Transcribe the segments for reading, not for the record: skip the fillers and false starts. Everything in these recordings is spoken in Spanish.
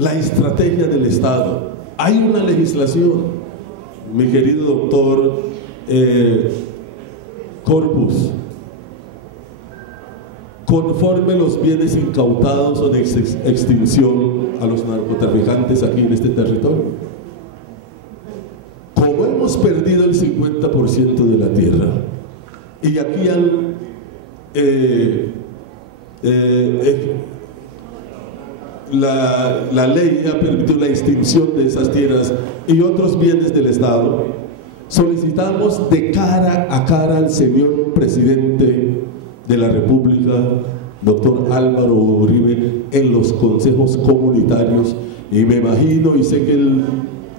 la estrategia del Estado. Hay una legislación, mi querido doctor Corpus. Conforme los bienes incautados son extinción a los narcotraficantes aquí en este territorio. Como hemos perdido el 50% de la tierra, y aquí la ley ha permitido la extinción de esas tierras y otros bienes del Estado, solicitamos de cara a cara al señor presidente de la República, doctor Álvaro Uribe, en los consejos comunitarios, y me imagino y sé que el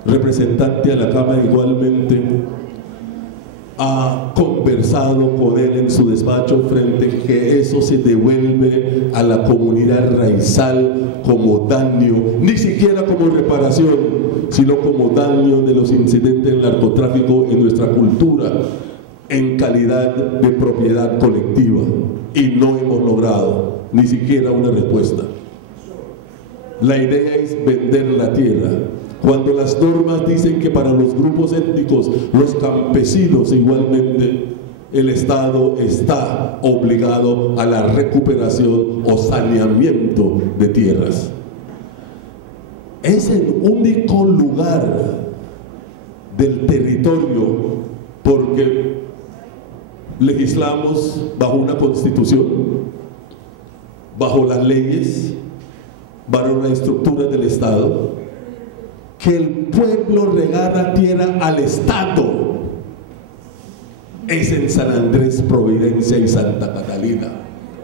representante a la Cámara igualmente ha conversado con él en su despacho frente a que eso se devuelve a la comunidad raizal como daño, ni siquiera como reparación, sino como daño de los incidentes del narcotráfico en nuestra cultura, en calidad de propiedad colectiva, y no hemos logrado ni siquiera una respuesta. La idea es vender la tierra, cuando las normas dicen que para los grupos étnicos, los campesinos igualmente, el Estado está obligado a la recuperación o saneamiento de tierras. Es el único lugar del territorio, porque legislamos bajo una constitución, bajo las leyes, bajo la estructura del Estado, que el pueblo regala tierra al Estado es en San Andrés, Providencia y Santa Catalina.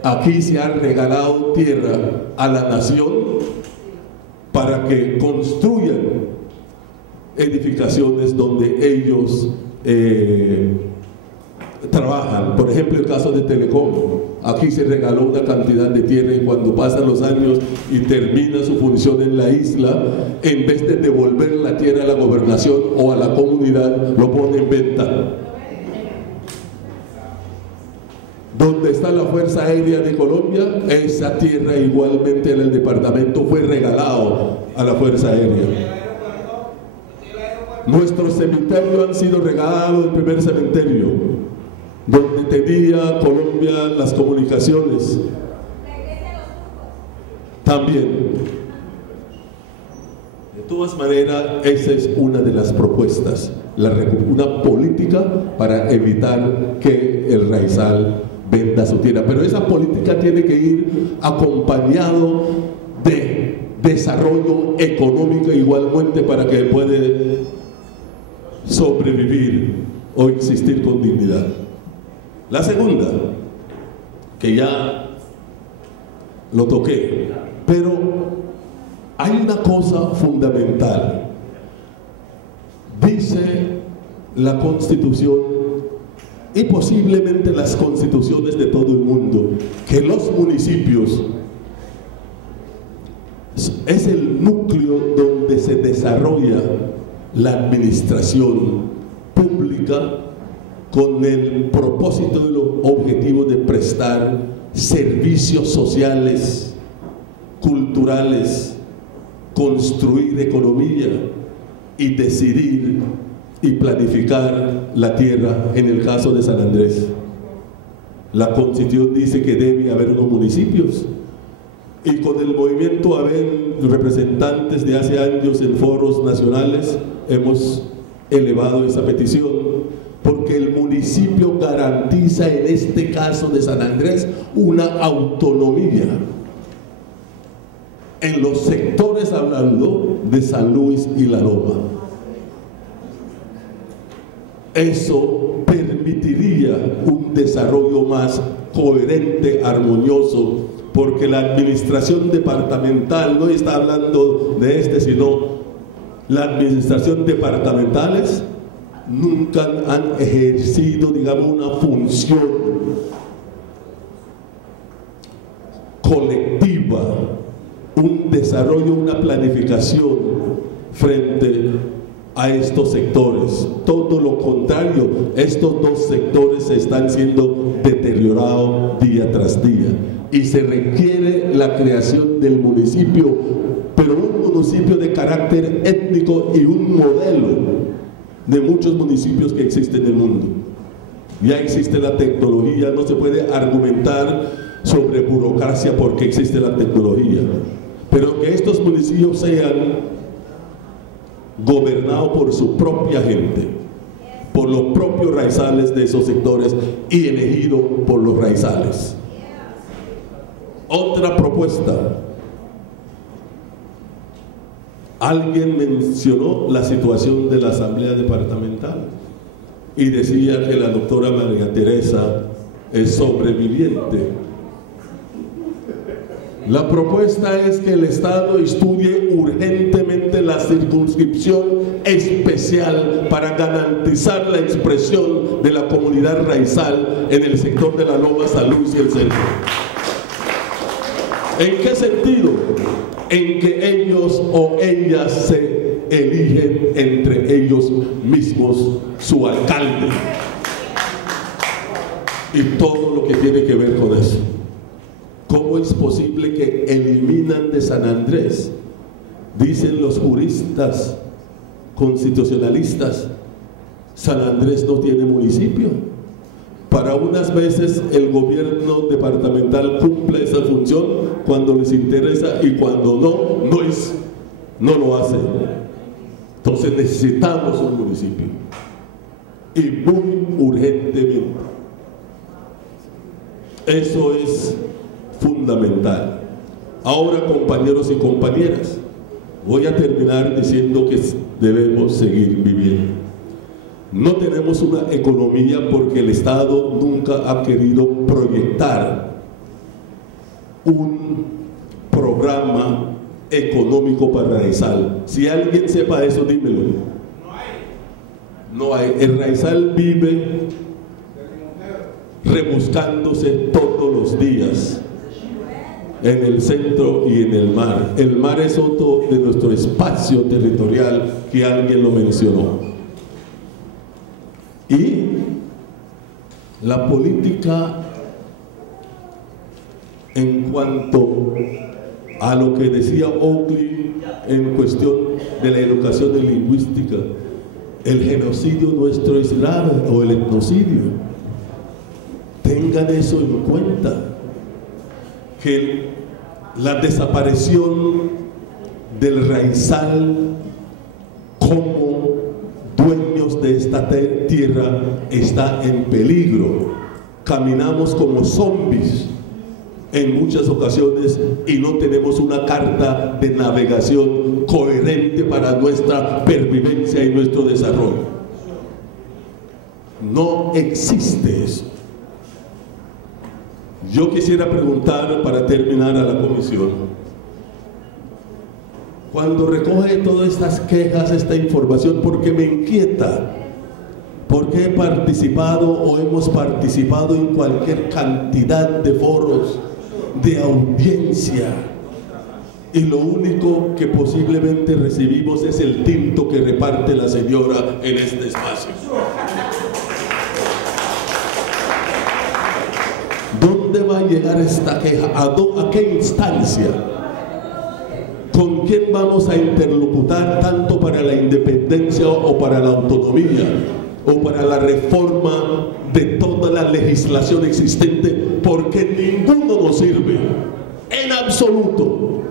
Aquí se ha regalado tierra a la nación para que construyan edificaciones donde ellos trabajan. Por ejemplo, el caso de Telecom, aquí se regaló una cantidad de tierra y cuando pasan los años y termina su función en la isla, en vez de devolver la tierra a la gobernación o a la comunidad, lo pone en venta. Donde está la Fuerza Aérea de Colombia, esa tierra igualmente en el departamento fue regalado a la Fuerza Aérea. Nuestros cementerios han sido regalados, el primer cementerio donde tenía Colombia las comunicaciones, también. De todas maneras, esa es una de las propuestas, una política para evitar que el raizal venda su tierra, pero esa política tiene que ir acompañado de desarrollo económico igualmente para que pueda sobrevivir o existir con dignidad. La segunda, que ya lo toqué, pero hay una cosa fundamental. Dice la Constitución y posiblemente las constituciones de todo el mundo que los municipios es el núcleo donde se desarrolla la administración pública con el propósito y los objetivos de prestar servicios sociales, culturales, construir economía y decidir y planificar la tierra. En el caso de San Andrés, la Constitución dice que debe haber unos municipios, y con el movimiento haber representantes de hace años en foros nacionales hemos elevado esa petición, porque el municipio garantiza en este caso de San Andrés una autonomía en los sectores, hablando de San Luis y La Loma. Eso permitiría un desarrollo más coherente, armonioso, porque la administración departamental, no está hablando de sino las administraciones departamentales nunca han ejercido, digamos, una función colectiva, un desarrollo, una planificación frente a estos sectores. Todo lo contrario, estos dos sectores están siendo deteriorados día tras día y se requiere la creación del municipio, pero un municipio de carácter étnico y un modelo de muchos municipios que existen en el mundo. Ya existe la tecnología, no se puede argumentar sobre burocracia porque existe la tecnología, pero que estos municipios sean gobernados por su propia gente, por los propios raizales de esos sectores y elegidos por los raizales. Otra propuesta. Alguien mencionó la situación de la Asamblea Departamental y decía que la doctora María Teresa es sobreviviente. La propuesta es que el Estado estudie urgentemente la circunscripción especial para garantizar la expresión de la comunidad raizal en el sector de la Loma, San Luis y el centro. ¿En qué sentido? En que ellos o ellas se eligen entre ellos mismos su alcalde y todo lo que tiene que ver con eso. ¿Cómo es posible que eliminan de San Andrés? Dicen los juristas constitucionalistas, San Andrés no tiene municipio. Para unas veces el gobierno departamental cumple esa función cuando les interesa y cuando no lo hace. Entonces necesitamos un municipio y muy urgentemente. Eso es fundamental. Ahora, compañeros y compañeras, voy a terminar diciendo que debemos seguir viviendo. No tenemos una economía porque el Estado nunca ha querido proyectar un programa económico para Raizal. Si alguien sepa eso, dímelo. No hay. El Raizal vive rebuscándose todos los días en el centro y en el mar. El mar es otro de nuestro espacio territorial que alguien lo mencionó. Y la política en cuanto a lo que decía Oakley en cuestión de la educación y lingüística, el genocidio nuestro es grave, o el etnocidio. Tengan eso en cuenta, que la desaparición del raizal como dueños de esta tierra está en peligro. Caminamos como zombies en muchas ocasiones y no tenemos una carta de navegación coherente para nuestra pervivencia y nuestro desarrollo. No existe eso. Yo quisiera preguntar, para terminar, a la comisión, cuando recoge todas estas quejas, esta información, porque me inquieta, porque he participado o hemos participado en cualquier cantidad de foros, de audiencia, y lo único que posiblemente recibimos es el tinto que reparte la señora en este espacio. ¿Dónde va a llegar esta queja? ¿A qué instancia? ¿Con quién vamos a interlocutar tanto para la independencia o para la autonomía o para la reforma de toda la legislación existente? Porque ninguno nos sirve, en absoluto.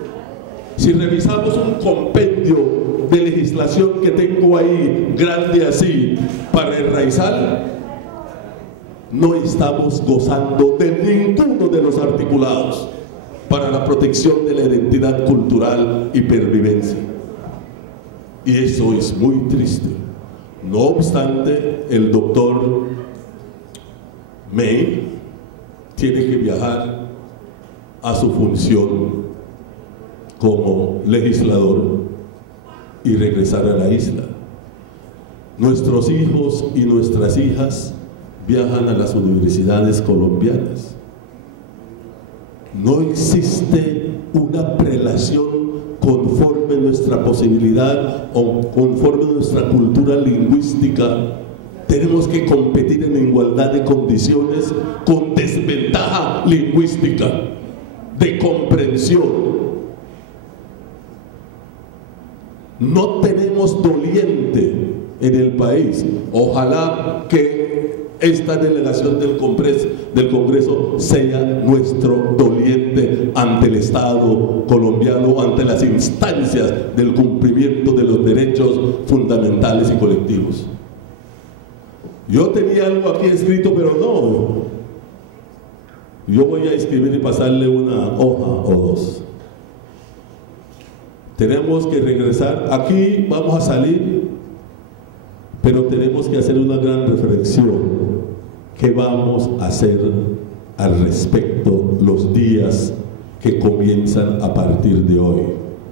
Si revisamos un compendio de legislación que tengo ahí, grande así, para el raizal, no estamos gozando de ninguno de los articulados para la protección de la identidad cultural y pervivencia. Y eso es muy triste. No obstante, el doctor May tiene que viajar a su función como legislador y regresar a la isla. Nuestros hijos y nuestras hijas viajan a las universidades colombianas. No existe una prelación conforme nuestra posibilidad o conforme nuestra cultura lingüística. Tenemos que competir en igualdad de condiciones con desventaja lingüística, de comprensión. No tenemos doliente en el país. Ojalá que esta delegación del Congreso sea nuestro doliente ante el Estado colombiano, ante las instancias del cumplimiento de los derechos fundamentales y colectivos. Yo tenía algo aquí escrito, pero no. Yo voy a escribir y pasarle una hoja o dos. Tenemos que regresar. Aquí vamos a salir, pero tenemos que hacer una gran reflexión. ¿Qué vamos a hacer al respecto los días que comienzan a partir de hoy?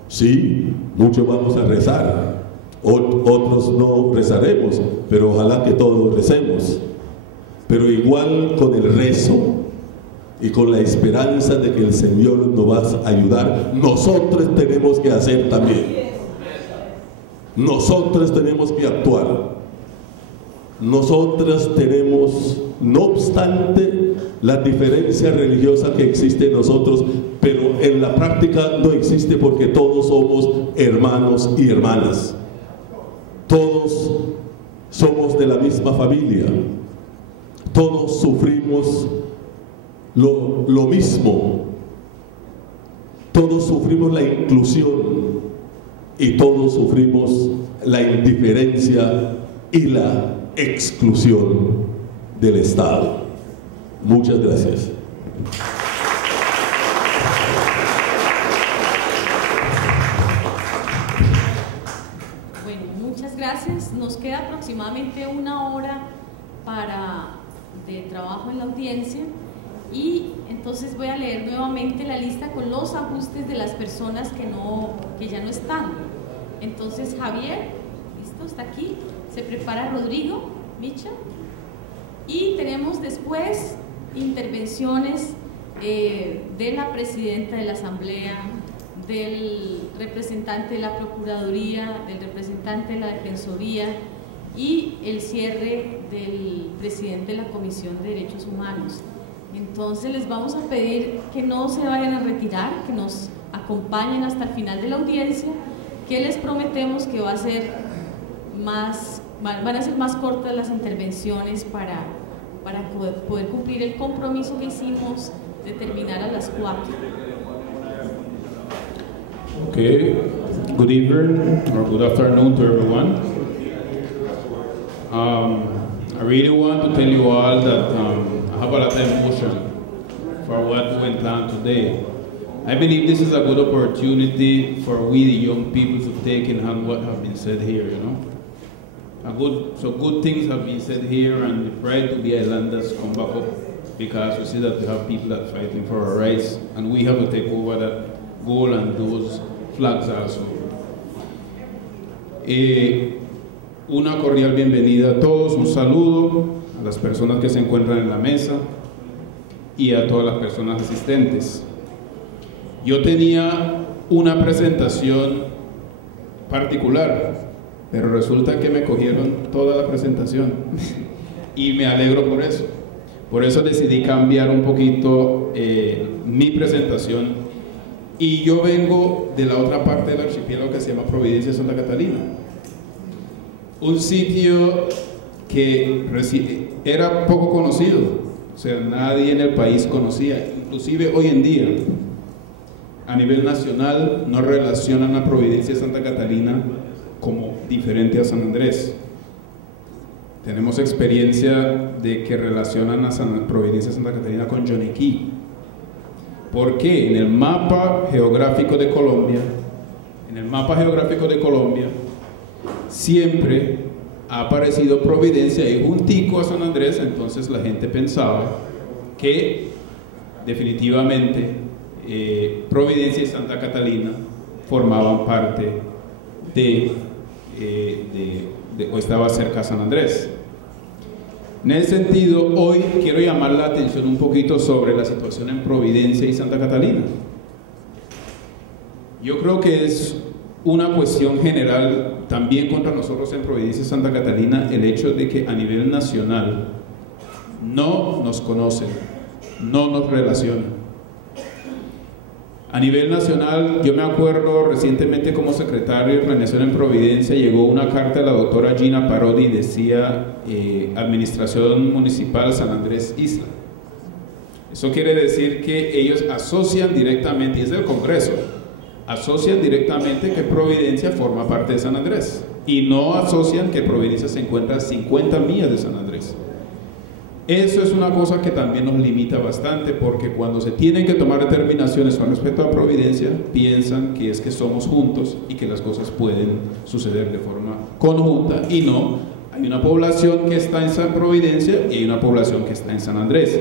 Sí, muchos vamos a rezar, otros no rezaremos, pero ojalá que todos recemos. Pero igual con el rezo y con la esperanza de que el Señor nos va a ayudar, nosotros tenemos que hacer también. Nosotros tenemos que actuar. Nosotros tenemos, no obstante la diferencia religiosa que existe en nosotros, pero en la práctica no existe, porque todos somos hermanos y hermanas. Todos somos de la misma familia. Todos sufrimos lo mismo. Todos sufrimos la inclusión y todos sufrimos la indiferencia y la exclusión del Estado. Muchas gracias. Bueno, muchas gracias. Nos queda aproximadamente una hora de trabajo en la audiencia, y entonces voy a leer nuevamente la lista con los ajustes de las personas que ya no están. Entonces, Javier, ¿listo? Está aquí. Se prepara Rodrigo Micha, y tenemos después intervenciones de la presidenta de la Asamblea, del representante de la Procuraduría, del representante de la Defensoría, y el cierre del presidente de la Comisión de Derechos Humanos. Entonces les vamos a pedir que no se vayan a retirar, que nos acompañen hasta el final de la audiencia, que les prometemos que van a ser más cortas las intervenciones para poder cumplir el compromiso que hicimos de terminar a las 4. Okay, good evening or good afternoon to everyone. I really want to tell you all that I have a lot of emotion for what went on today. I believe this is a good opportunity for we, the young people, to take in hand what have been said here, you know. Good things have been said here, and the pride to be islanders come back up, because we see that we have people that are fighting for our rights, and we have to take over that goal and those flags also. Una cordial bienvenida a todos, un saludo a las personas que se encuentran en la mesa y a todas las personas asistentes. Yo tenía una presentación particular, pero resulta que me cogieron toda la presentación y me alegro por eso. Por eso decidí cambiar un poquito mi presentación, y yo vengo de la otra parte del archipiélago que se llama Providencia Santa Catalina, un sitio que era poco conocido, o sea, nadie en el país conocía. Inclusive hoy en día, a nivel nacional, no relacionan a Providencia Santa Catalina como diferente a San Andrés. Tenemos experiencia de que relacionan a Providencia Santa Catalina con Yoniquí. ¿Por qué? En el mapa geográfico de Colombia, siempre ha aparecido Providencia y juntico a San Andrés. Entonces la gente pensaba que definitivamente Providencia y Santa Catalina formaban parte o estaba cerca a San Andrés. En ese sentido, hoy quiero llamar la atención un poquito sobre la situación en Providencia y Santa Catalina. Yo creo que es una cuestión general también contra nosotros en Providencia y Santa Catalina el hecho de que a nivel nacional no nos conocen, no nos relacionan. A nivel nacional, yo me acuerdo recientemente como secretario de Planeación en Providencia llegó una carta de la doctora Gina Parodi y decía Administración Municipal San Andrés Isla. Eso quiere decir que ellos asocian directamente, y es del Congreso, asocian directamente que Providencia forma parte de San Andrés y no asocian que Providencia se encuentra a 50 millas de San Andrés. Eso es una cosa que también nos limita bastante, porque cuando se tienen que tomar determinaciones con respecto a Providencia, piensan que es que somos juntos y que las cosas pueden suceder de forma conjunta, y no, hay una población que está en San Providencia y hay una población que está en San Andrés.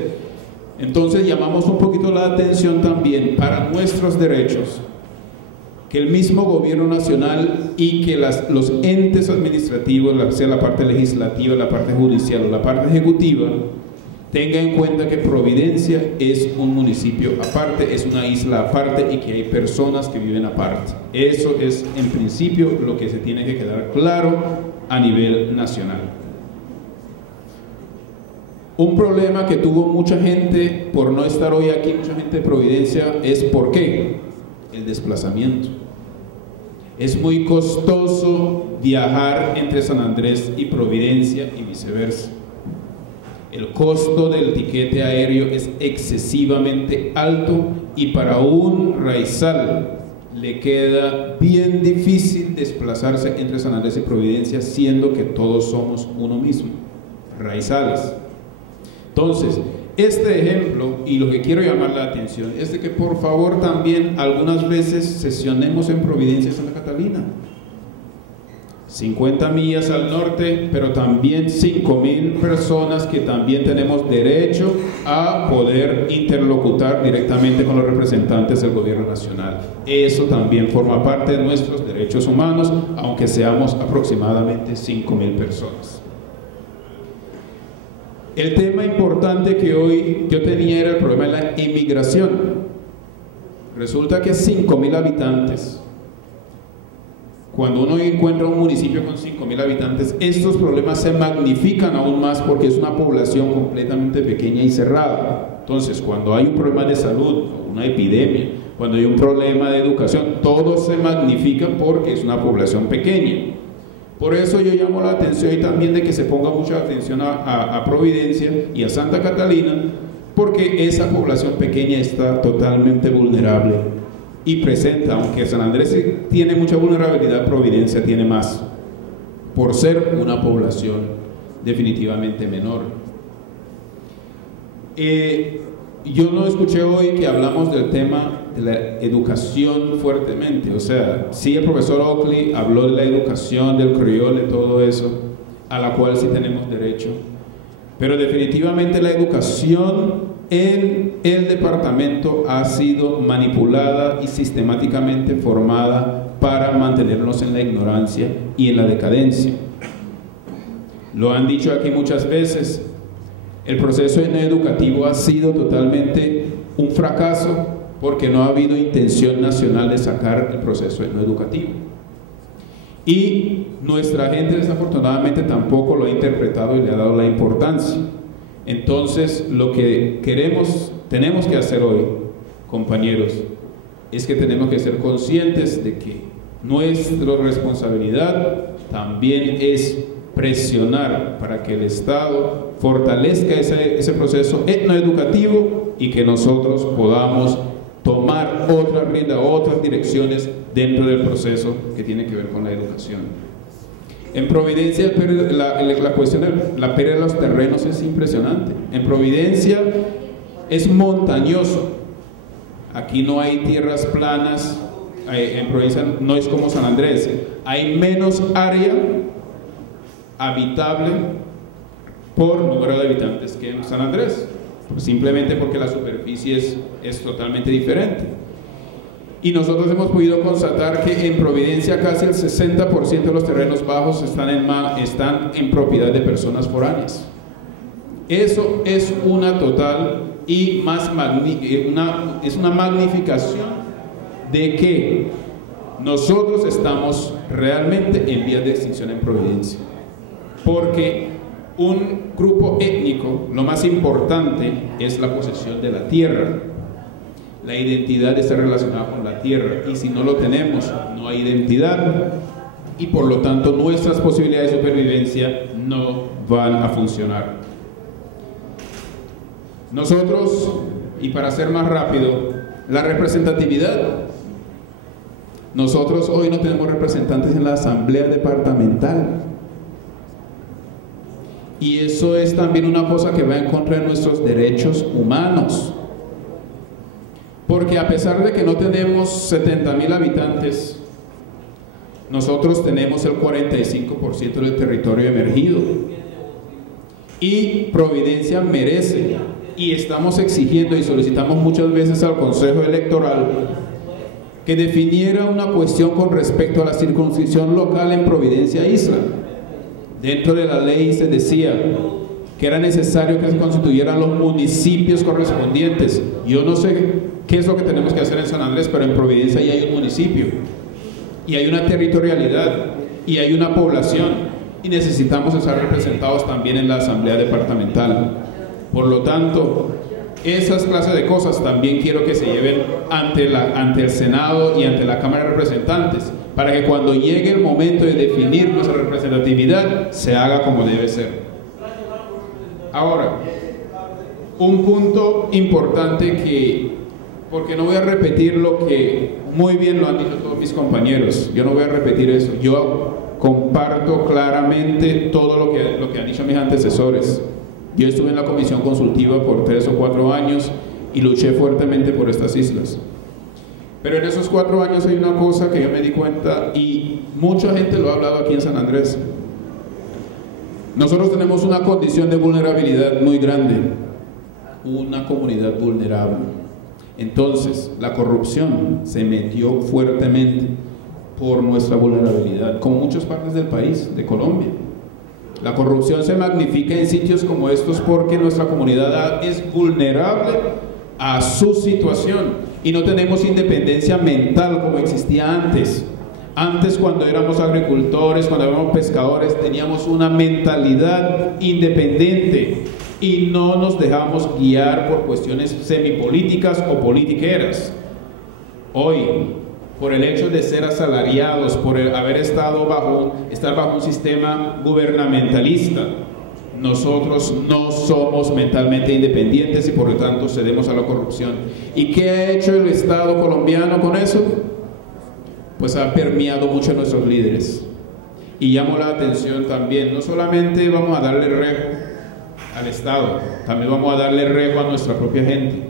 Entonces llamamos un poquito la atención también para nuestros derechos, que el mismo gobierno nacional y que los entes administrativos, sea la parte legislativa, la parte judicial o la parte ejecutiva, tengan en cuenta que Providencia es un municipio aparte, es una isla aparte y que hay personas que viven aparte. Eso es en principio lo que se tiene que quedar claro a nivel nacional. Un problema que tuvo mucha gente por no estar hoy aquí, mucha gente de Providencia, es ¿por qué? El desplazamiento. Es muy costoso viajar entre San Andrés y Providencia y viceversa. El costo del tiquete aéreo es excesivamente alto y para un raizal le queda bien difícil desplazarse entre San Andrés y Providencia, siendo que todos somos uno mismo, raizales. Entonces, este ejemplo, y lo que quiero llamar la atención, es de que por favor también algunas veces sesionemos en Providencia, Santa Catalina. 50 millas al norte, pero también 5,000 personas que también tenemos derecho a poder interlocutar directamente con los representantes del gobierno nacional. Eso también forma parte de nuestros derechos humanos, aunque seamos aproximadamente 5,000 personas. El tema importante que hoy yo tenía era el problema de la inmigración. Resulta que 5,000 habitantes, cuando uno encuentra un municipio con 5,000 habitantes, estos problemas se magnifican aún más porque es una población completamente pequeña y cerrada. Entonces, cuando hay un problema de salud, una epidemia, cuando hay un problema de educación, todo se magnifica porque es una población pequeña. Por eso yo llamo la atención y también de que se ponga mucha atención a Providencia y a Santa Catalina, porque esa población pequeña está totalmente vulnerable y presenta, aunque San Andrés tiene mucha vulnerabilidad, Providencia tiene más, por ser una población definitivamente menor. Yo no escuché hoy que hablamos del tema de la educación fuertemente, o sea, sí el profesor Oakley habló de la educación, del criol, de todo eso, a la cual sí tenemos derecho, pero definitivamente la educación en el departamento ha sido manipulada y sistemáticamente formada para mantenernos en la ignorancia y en la decadencia. Lo han dicho aquí muchas veces, el proceso educativo ha sido totalmente un fracaso porque no ha habido intención nacional de sacar el proceso educativo. Y nuestra gente desafortunadamente tampoco lo ha interpretado y le ha dado la importancia. Entonces, lo que tenemos que hacer hoy, compañeros, es que tenemos que ser conscientes de que nuestra responsabilidad también es presionar para que el Estado fortalezca ese proceso etnoeducativo y que nosotros podamos tomar otra rienda, otras direcciones dentro del proceso que tiene que ver con la educación. En Providencia la cuestión de la pérdida de los terrenos es impresionante. En Providencia es montañoso, aquí no hay tierras planas, en Providencia no es como San Andrés, hay menos área habitable por número de habitantes que en San Andrés, simplemente porque la superficie es totalmente diferente. Y nosotros hemos podido constatar que en Providencia casi el 60% de los terrenos bajos están en propiedad de personas foráneas. Eso es una total y es una magnificación de que nosotros estamos realmente en vías de extinción en Providencia, porque un grupo étnico, lo más importante es la posesión de la tierra. La identidad está relacionada con la tierra, y si no lo tenemos, no hay identidad, y por lo tanto nuestras posibilidades de supervivencia no van a funcionar. Nosotros, y para ser más rápido, la representatividad. Nosotros hoy no tenemos representantes en la asamblea departamental. Y eso es también una cosa que va en contra de nuestros derechos humanos. Porque a pesar de que no tenemos 70.000 habitantes, nosotros tenemos el 45% del territorio emergido. Y Providencia merece, y estamos exigiendo y solicitamos muchas veces al Consejo Electoral que definiera una cuestión con respecto a la circunscripción local en Providencia Isla. Dentro de la ley se decía que era necesario que se constituyeran los municipios correspondientes. Yo no sé qué es lo que tenemos que hacer en San Andrés, pero en Providencia ya hay un municipio, y hay una territorialidad, y hay una población, y necesitamos estar representados también en la asamblea departamental. Por lo tanto, esas clases de cosas también quiero que se lleven ante el Senado y ante la Cámara de Representantes, para que cuando llegue el momento de definir nuestra representatividad, se haga como debe ser. Ahora, un punto importante porque no voy a repetir lo que muy bien lo han dicho todos mis compañeros, yo no voy a repetir eso, yo comparto claramente todo lo que han dicho mis antecesores. Yo estuve en la comisión consultiva por 3 o 4 años y luché fuertemente por estas islas. Pero en esos 4 años hay una cosa que yo me di cuenta, y mucha gente lo ha hablado aquí en San Andrés. Nosotros tenemos una condición de vulnerabilidad muy grande, una comunidad vulnerable. Entonces, la corrupción se metió fuertemente por nuestra vulnerabilidad, como muchas partes del país, de Colombia. La corrupción se magnifica en sitios como estos porque nuestra comunidad es vulnerable a su situación y no tenemos independencia mental como existía antes. Antes, cuando éramos agricultores, cuando éramos pescadores, teníamos una mentalidad independiente y no nos dejamos guiar por cuestiones semipolíticas o politiqueras. Hoy, por el hecho de ser asalariados, por haber estar bajo un sistema gubernamentalista, nosotros no somos mentalmente independientes y por lo tanto cedemos a la corrupción. ¿Y qué ha hecho el Estado colombiano con eso? Pues ha permeado mucho a nuestros líderes. Y llamo la atención también, no solamente vamos a darle rejo al Estado, también vamos a darle rejo a nuestra propia gente,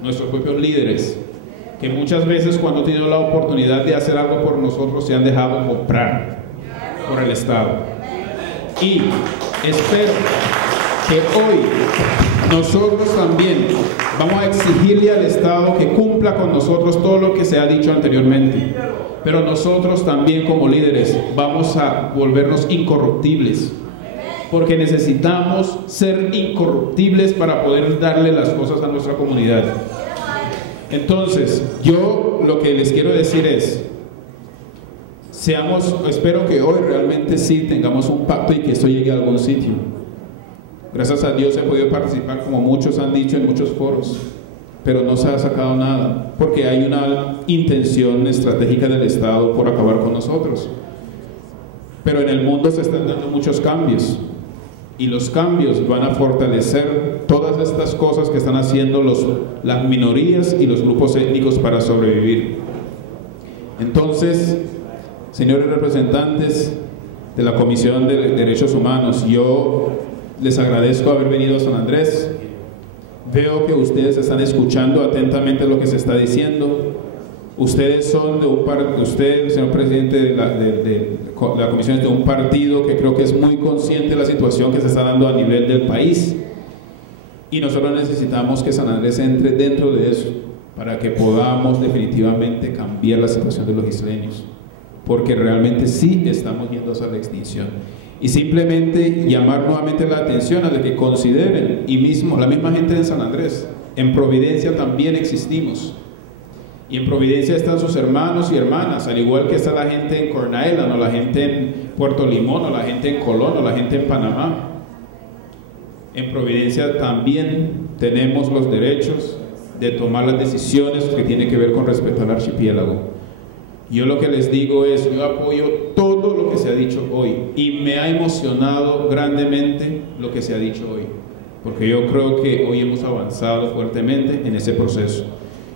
nuestros propios líderes, que muchas veces cuando han tenido la oportunidad de hacer algo por nosotros se han dejado comprar por el Estado. Y espero que hoy nosotros también vamos a exigirle al Estado que cumpla con nosotros todo lo que se ha dicho anteriormente, pero nosotros también como líderes vamos a volvernos incorruptibles, porque necesitamos ser incorruptibles para poder darle las cosas a nuestra comunidad. Entonces, yo lo que les quiero decir es, espero que hoy realmente sí tengamos un pacto y que esto llegue a algún sitio. Gracias a Dios he podido participar, como muchos han dicho, en muchos foros, pero no se ha sacado nada, porque hay una intención estratégica del Estado por acabar con nosotros. Pero en el mundo se están dando muchos cambios, y los cambios van a fortalecer todas estas cosas que están haciendo las minorías y los grupos étnicos para sobrevivir. Entonces, señores representantes de la Comisión de Derechos Humanos, yo les agradezco haber venido a San Andrés. Veo que ustedes están escuchando atentamente lo que se está diciendo. Ustedes son usted, señor presidente de la comisión, es de un partido que creo que es muy consciente de la situación que se está dando a nivel del país. Y nosotros necesitamos que San Andrés entre dentro de eso para que podamos definitivamente cambiar la situación de los isleños, porque realmente sí estamos yendo hacia la extinción. Y simplemente llamar nuevamente la atención a de que consideren, y la misma gente de San Andrés, en Providencia también existimos. Y en Providencia están sus hermanos y hermanas, al igual que está la gente en Corn Island, o la gente en Puerto Limón, o la gente en Colón, o la gente en Panamá. En Providencia también tenemos los derechos de tomar las decisiones que tienen que ver con respeto al archipiélago. Yo lo que les digo es, yo apoyo todo lo que se ha dicho hoy y me ha emocionado grandemente lo que se ha dicho hoy, porque yo creo que hoy hemos avanzado fuertemente en ese proceso.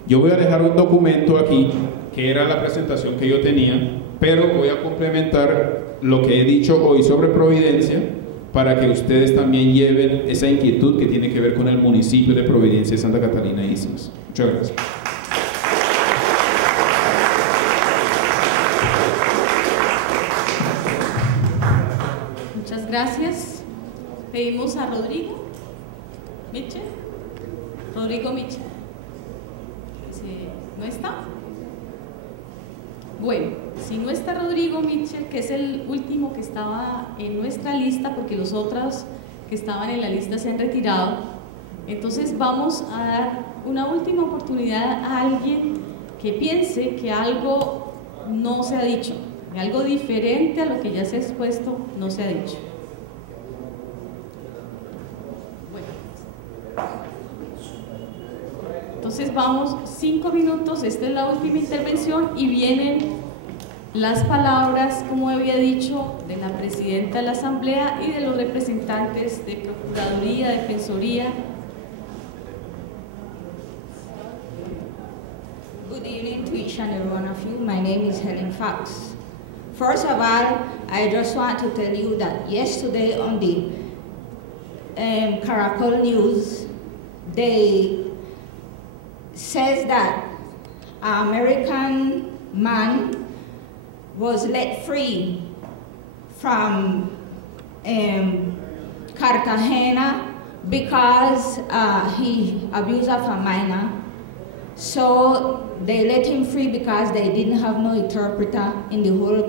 Yo voy a dejar un documento aquí, que era la presentación que yo tenía, pero voy a complementar lo que he dicho hoy sobre Providencia para que ustedes también lleven esa inquietud que tiene que ver con el municipio de Providencia de Santa Catalina Islas. Muchas gracias. Muchas gracias. Pedimos a Rodrigo Mitchell. Rodrigo Mitchell. ¿No está? Bueno, si no está Rodrigo Mitchell, que es el último que estaba en nuestra lista, porque los otros que estaban en la lista se han retirado, entonces vamos a dar una última oportunidad a alguien que piense que algo no se ha dicho, que algo diferente a lo que ya se ha expuesto no se ha dicho. Entonces vamos 5 minutos, esta es la última intervención y vienen las palabras, como había dicho, de la presidenta de la Asamblea y de los representantes de Procuraduría, Defensoría. Good evening to each and every one of you. My name is Helen Fox. First of all, I just want to tell you that yesterday on the Caracol News, they says that an American man was let free from Cartagena because he abused of a minor. So they let him free because they didn't have no interpreter in the whole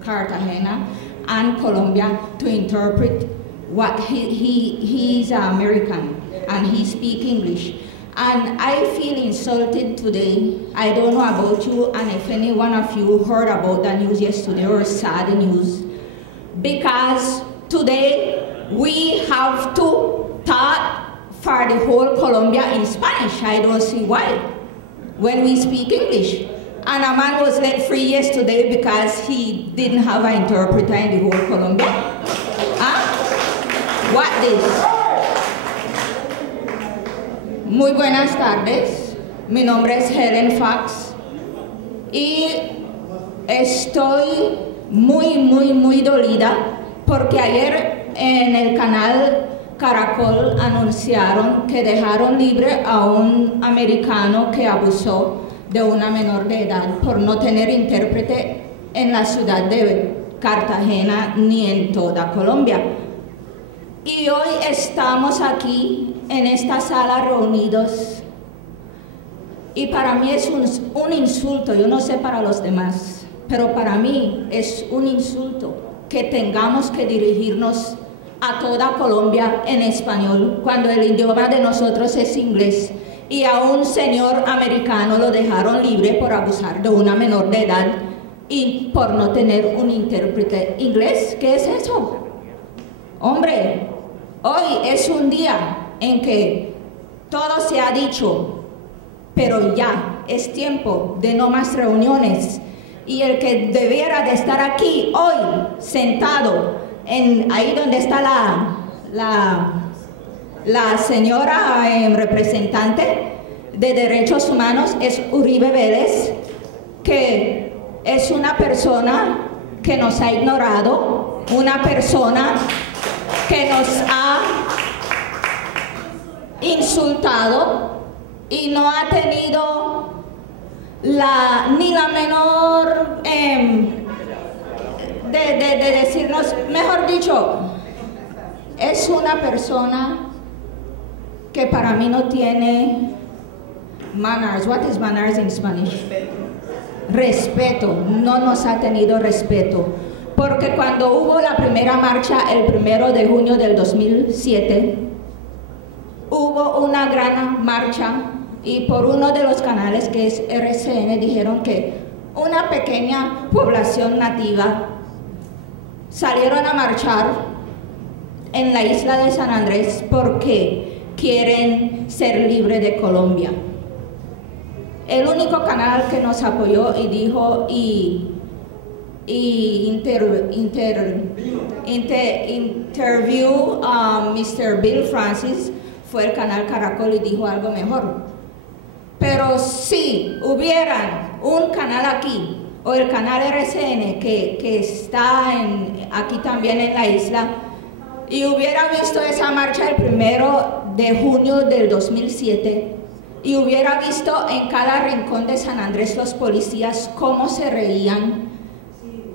Cartagena and Colombia to interpret what he's American and he speaks English. And I feel insulted today. I don't know about you, and if any one of you heard about the news yesterday or sad news, because today we have to talk for the whole Colombia in Spanish. I don't see why, when we speak English. And a man was let free yesterday because he didn't have an interpreter in the whole Colombia. Huh? What this? Muy buenas tardes, mi nombre es Helen Fox y estoy muy dolida porque ayer en el canal Caracol anunciaron que dejaron libre a un americano que abusó de una menor de edad por no tener intérprete en la ciudad de Cartagena ni en toda Colombia. Y hoy estamos aquí en esta sala reunidos y para mí es un insulto, yo no sé para los demás, pero para mí es un insulto que tengamos que dirigirnos a toda Colombia en español cuando el idioma de nosotros es inglés y a un señor americano lo dejaron libre por abusar de una menor de edad y por no tener un intérprete inglés. ¿Qué es eso? Hombre, hoy es un día en que todo se ha dicho, pero ya es tiempo de no más reuniones y el que debiera de estar aquí hoy sentado ahí donde está la señora representante de Derechos Humanos es Uribe Vélez, que es una persona que nos ha ignorado, una persona que nos ha insultado y no ha tenido ni la menor de decirnos, mejor dicho, es una persona que para mí no tiene manners. What is manners in Spanish? Respeto. No nos ha tenido respeto. Porque cuando hubo la primera marcha el 1 de junio del 2007, hubo una gran marcha y por uno de los canales que es RCN dijeron que una pequeña población nativa salieron a marchar en la isla de San Andrés porque quieren ser libres de Colombia. el único canal que nos apoyó y dijo interview Mr. Bill Francis fue el canal Caracol y dijo algo mejor. Pero si hubieran un canal aquí o el canal RCN que está aquí también en la isla y hubiera visto esa marcha el 1 de junio del 2007 y hubiera visto en cada rincón de San Andrés los policías cómo se reían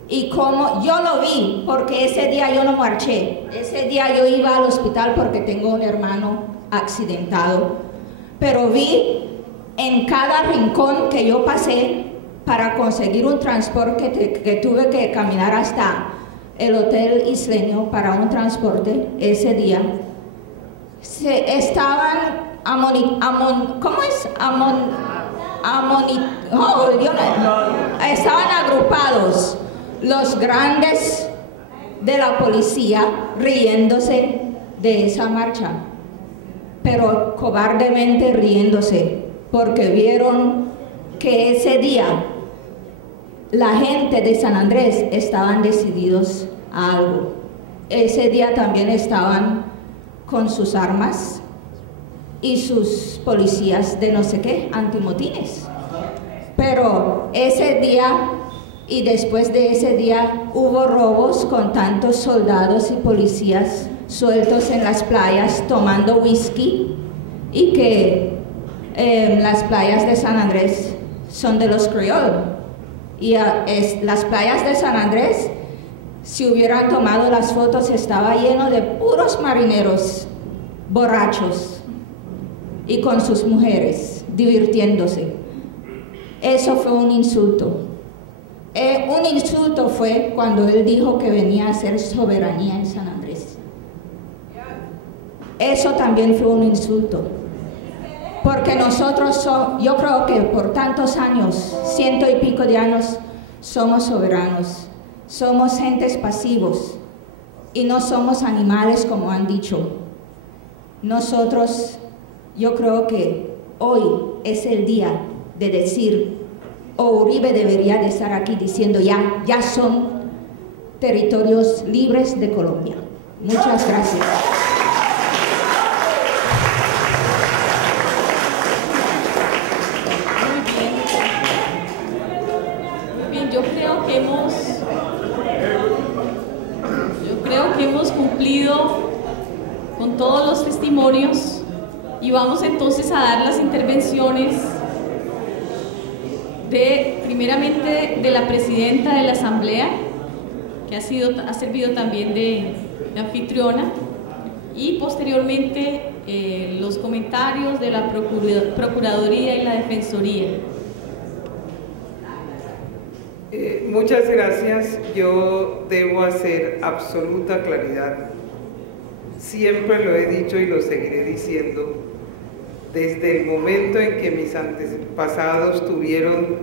y cómo yo lo vi, porque ese día yo no marché, ese día yo iba al hospital porque tengo un hermano accidentado, pero vi en cada rincón que yo pasé para conseguir un transporte que tuve que caminar hasta el Hotel Isleño para un transporte ese día. Estaban estaban agrupados los grandes de la policía riéndose de esa marcha, pero cobardemente riéndose, porque vieron que ese día la gente de San Andrés estaban decididos a algo. Ese día también estaban con sus armas y sus policías de no sé qué, antimotines. Pero ese día y después de ese día hubo robos con tantos soldados y policías sueltos en las playas tomando whisky, y que las playas de San Andrés son de los criollos. Y las playas de San Andrés, si hubieran tomado las fotos, estaba lleno de puros marineros borrachos y con sus mujeres divirtiéndose. Eso fue un insulto. Un insulto fue cuando él dijo que venía a hacer soberanía en San Andrés. Eso también fue un insulto. Porque nosotros, yo creo que por tantos años, 100 y pico de años, somos soberanos. Somos gentes pasivos y no somos animales como han dicho. Nosotros, yo creo que hoy es el día de decir, Uribe debería de estar aquí diciendo ya son territorios libres de Colombia. Muchas gracias. Yo creo que hemos cumplido con todos los testimonios y vamos entonces a dar las intervenciones primeramente de la presidenta de la Asamblea, que ha servido también de anfitriona, y posteriormente los comentarios de la Procuraduría y la Defensoría. Muchas gracias. Yo debo hacer absoluta claridad. Siempre lo he dicho y lo seguiré diciendo. Desde el momento en que mis antepasados tuvieron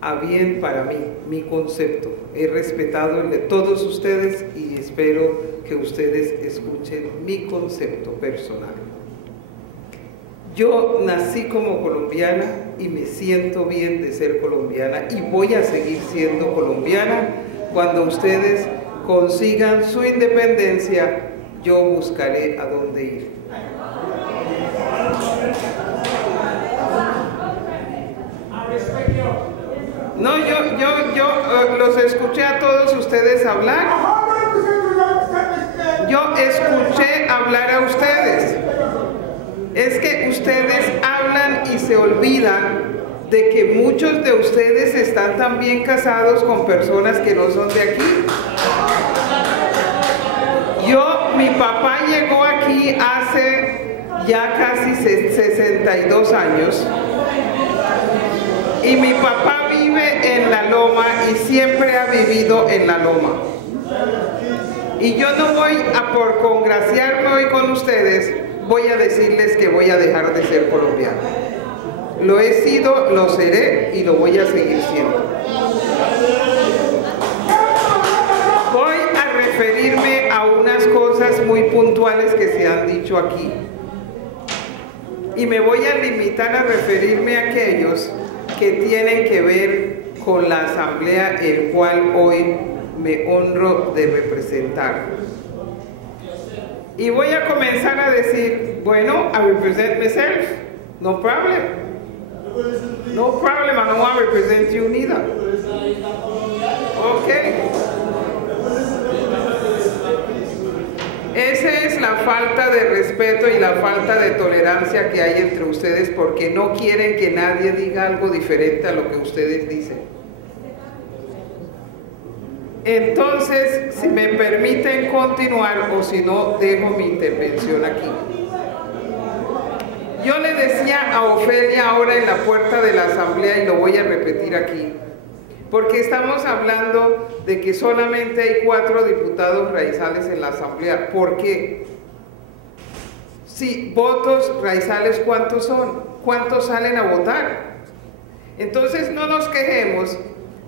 a bien para mí mi concepto, he respetado el de todos ustedes y espero que ustedes escuchen mi concepto personal. Yo nací como colombiana y me siento bien de ser colombiana y voy a seguir siendo colombiana. Cuando ustedes consigan su independencia, yo buscaré a dónde ir. No, yo los escuché a todos ustedes hablar. Yo escuché hablar a ustedes. Es que ustedes hablan y se olvidan de que muchos de ustedes están también casados con personas que no son de aquí. Mi papá llegó aquí hace ya casi 62 años y mi papá vive en La Loma y siempre ha vivido en La Loma. Y yo no voy a, por congraciarme hoy con ustedes, voy a decirles que voy a dejar de ser colombiano. Lo he sido, lo seré y lo voy a seguir siendo. Voy a referirme a unas cosas muy puntuales que se han dicho aquí. Y me voy a limitar a referirme a aquellos que tienen que ver con la asamblea el cual hoy me honro de representar. Y voy a comenzar a decir, bueno, I represent myself, no problem. No problem, I don't want to represent you neither. Okay. Esa es la falta de respeto y la falta de tolerancia que hay entre ustedes porque no quieren que nadie diga algo diferente a lo que ustedes dicen. Entonces, si me permiten continuar o si no, dejo mi intervención aquí. Yo le decía a Ofelia ahora en la puerta de la asamblea y lo voy a repetir aquí. Porque estamos hablando de que solamente hay 4 diputados raizales en la asamblea. ¿Por qué? Sí, votos raizales, ¿cuántos son? ¿Cuántos salen a votar? Entonces no nos quejemos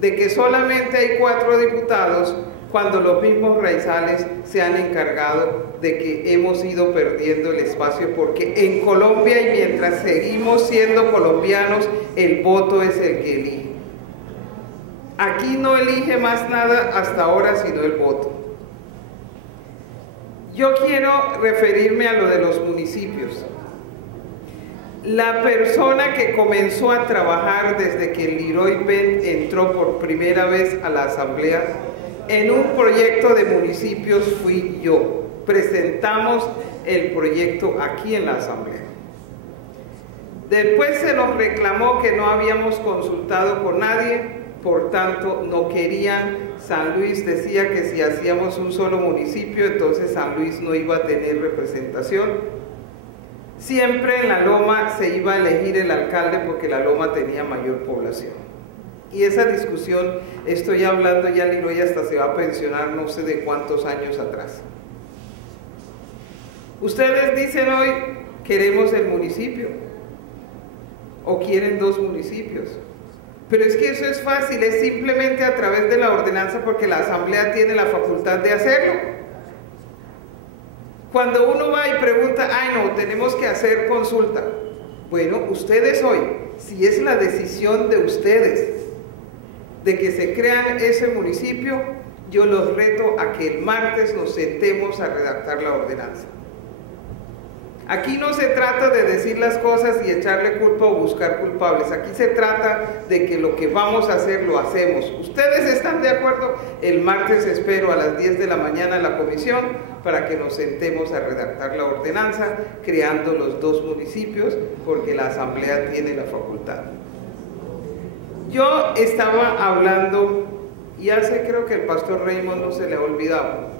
de que solamente hay 4 diputados cuando los mismos raizales se han encargado de que hemos ido perdiendo el espacio, porque en Colombia y mientras seguimos siendo colombianos, el voto es el que elige. Aquí no elige más nada hasta ahora sino el voto. Yo quiero referirme a lo de los municipios. La persona que comenzó a trabajar desde que Leroy Bent entró por primera vez a la asamblea en un proyecto de municipios fui yo. Presentamos el proyecto aquí en la asamblea. Después se nos reclamó que no habíamos consultado con nadie. Por tanto, no querían. San Luis decía que si hacíamos un solo municipio, entonces San Luis no iba a tener representación. Siempre en la Loma se iba a elegir el alcalde porque la Loma tenía mayor población. Y esa discusión, estoy hablando ya, Leroy hasta se va a pensionar no sé de cuántos años atrás. Ustedes dicen hoy, queremos el municipio, o quieren 2 municipios. Pero es que eso es fácil, es simplemente a través de la ordenanza porque la asamblea tiene la facultad de hacerlo. Cuando uno va y pregunta, ay no, tenemos que hacer consulta. Bueno, ustedes hoy, si es la decisión de ustedes de que se crean ese municipio, yo los reto a que el martes nos sentemos a redactar la ordenanza. Aquí no se trata de decir las cosas y echarle culpa o buscar culpables. Aquí se trata de que lo que vamos a hacer, lo hacemos. ¿Ustedes están de acuerdo? El martes espero a las 10 de la mañana en la comisión para que nos sentemos a redactar la ordenanza, creando los 2 municipios, porque la asamblea tiene la facultad. Yo estaba hablando, y hace creo que el pastor Raymond no se le ha olvidado.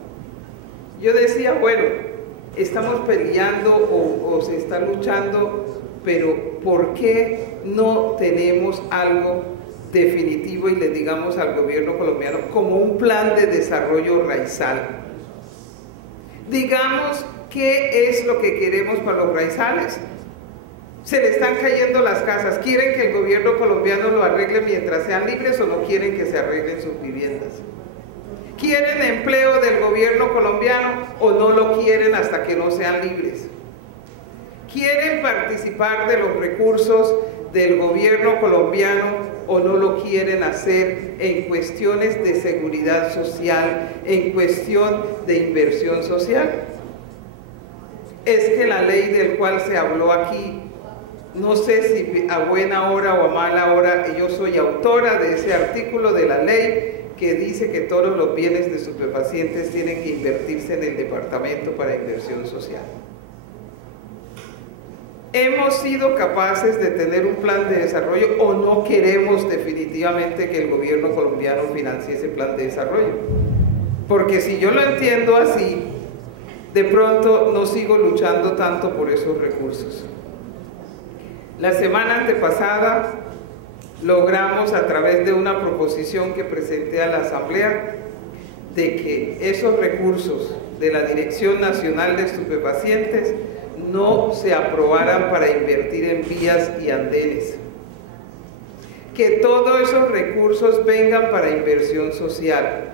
Yo decía, bueno, estamos peleando o se está luchando, pero ¿por qué no tenemos algo definitivo y le digamos al gobierno colombiano como un plan de desarrollo raizal? Digamos qué es lo que queremos para los raizales. Se le están cayendo las casas. ¿Quieren que el gobierno colombiano lo arregle mientras sean libres o no quieren que se arreglen sus viviendas? ¿Quieren empleo del gobierno colombiano o no lo quieren hasta que no sean libres? ¿Quieren participar de los recursos del gobierno colombiano o no lo quieren hacer en cuestiones de seguridad social, en cuestión de inversión social? Es que la ley del cual se habló aquí, no sé si a buena hora o a mala hora, yo soy autora de ese artículo de la ley que dice que todos los bienes de estupefacientes tienen que invertirse en el departamento para inversión social. ¿Hemos sido capaces de tener un plan de desarrollo o no queremos definitivamente que el gobierno colombiano financie ese plan de desarrollo? Porque si yo lo entiendo así, de pronto no sigo luchando tanto por esos recursos. La semana antepasada logramos a través de una proposición que presenté a la asamblea de que esos recursos de la Dirección Nacional de Estupefacientes no se aprobaran para invertir en vías y andenes, que todos esos recursos vengan para inversión social.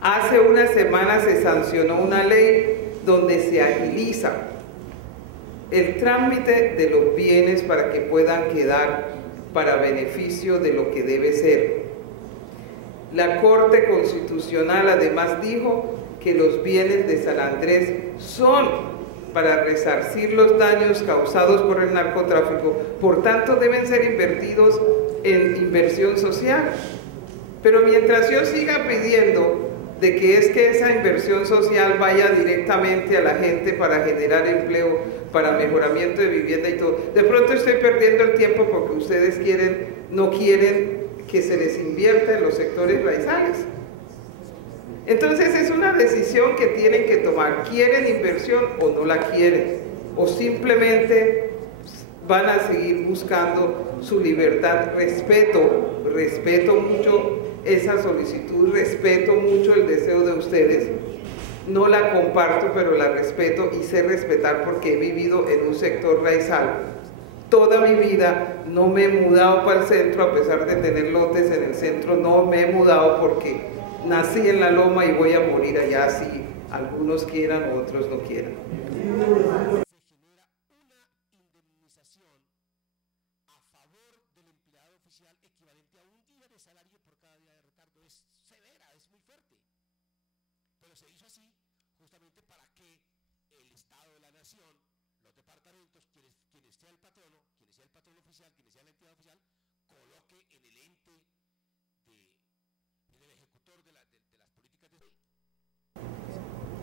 Hace una semana se sancionó una ley donde se agiliza el trámite de los bienes para que puedan quedar para beneficio de lo que debe ser. La Corte Constitucional además dijo que los bienes de San Andrés son para resarcir los daños causados por el narcotráfico, por tanto deben ser invertidos en inversión social. Pero mientras yo siga pidiendo de que es que esa inversión social vaya directamente a la gente para generar empleo, para mejoramiento de vivienda y todo, de pronto estoy perdiendo el tiempo porque ustedes no quieren que se les invierta en los sectores raizales. Entonces es una decisión que tienen que tomar, ¿quieren inversión o no la quieren? O simplemente van a seguir buscando su libertad. Respeto mucho esa solicitud, respeto mucho el deseo de ustedes, no la comparto, pero la respeto y sé respetar porque he vivido en un sector raizal. Toda mi vida no me he mudado para el centro, a pesar de tener lotes en el centro, no me he mudado porque nací en la loma y voy a morir allá, si algunos quieran o otros no quieran.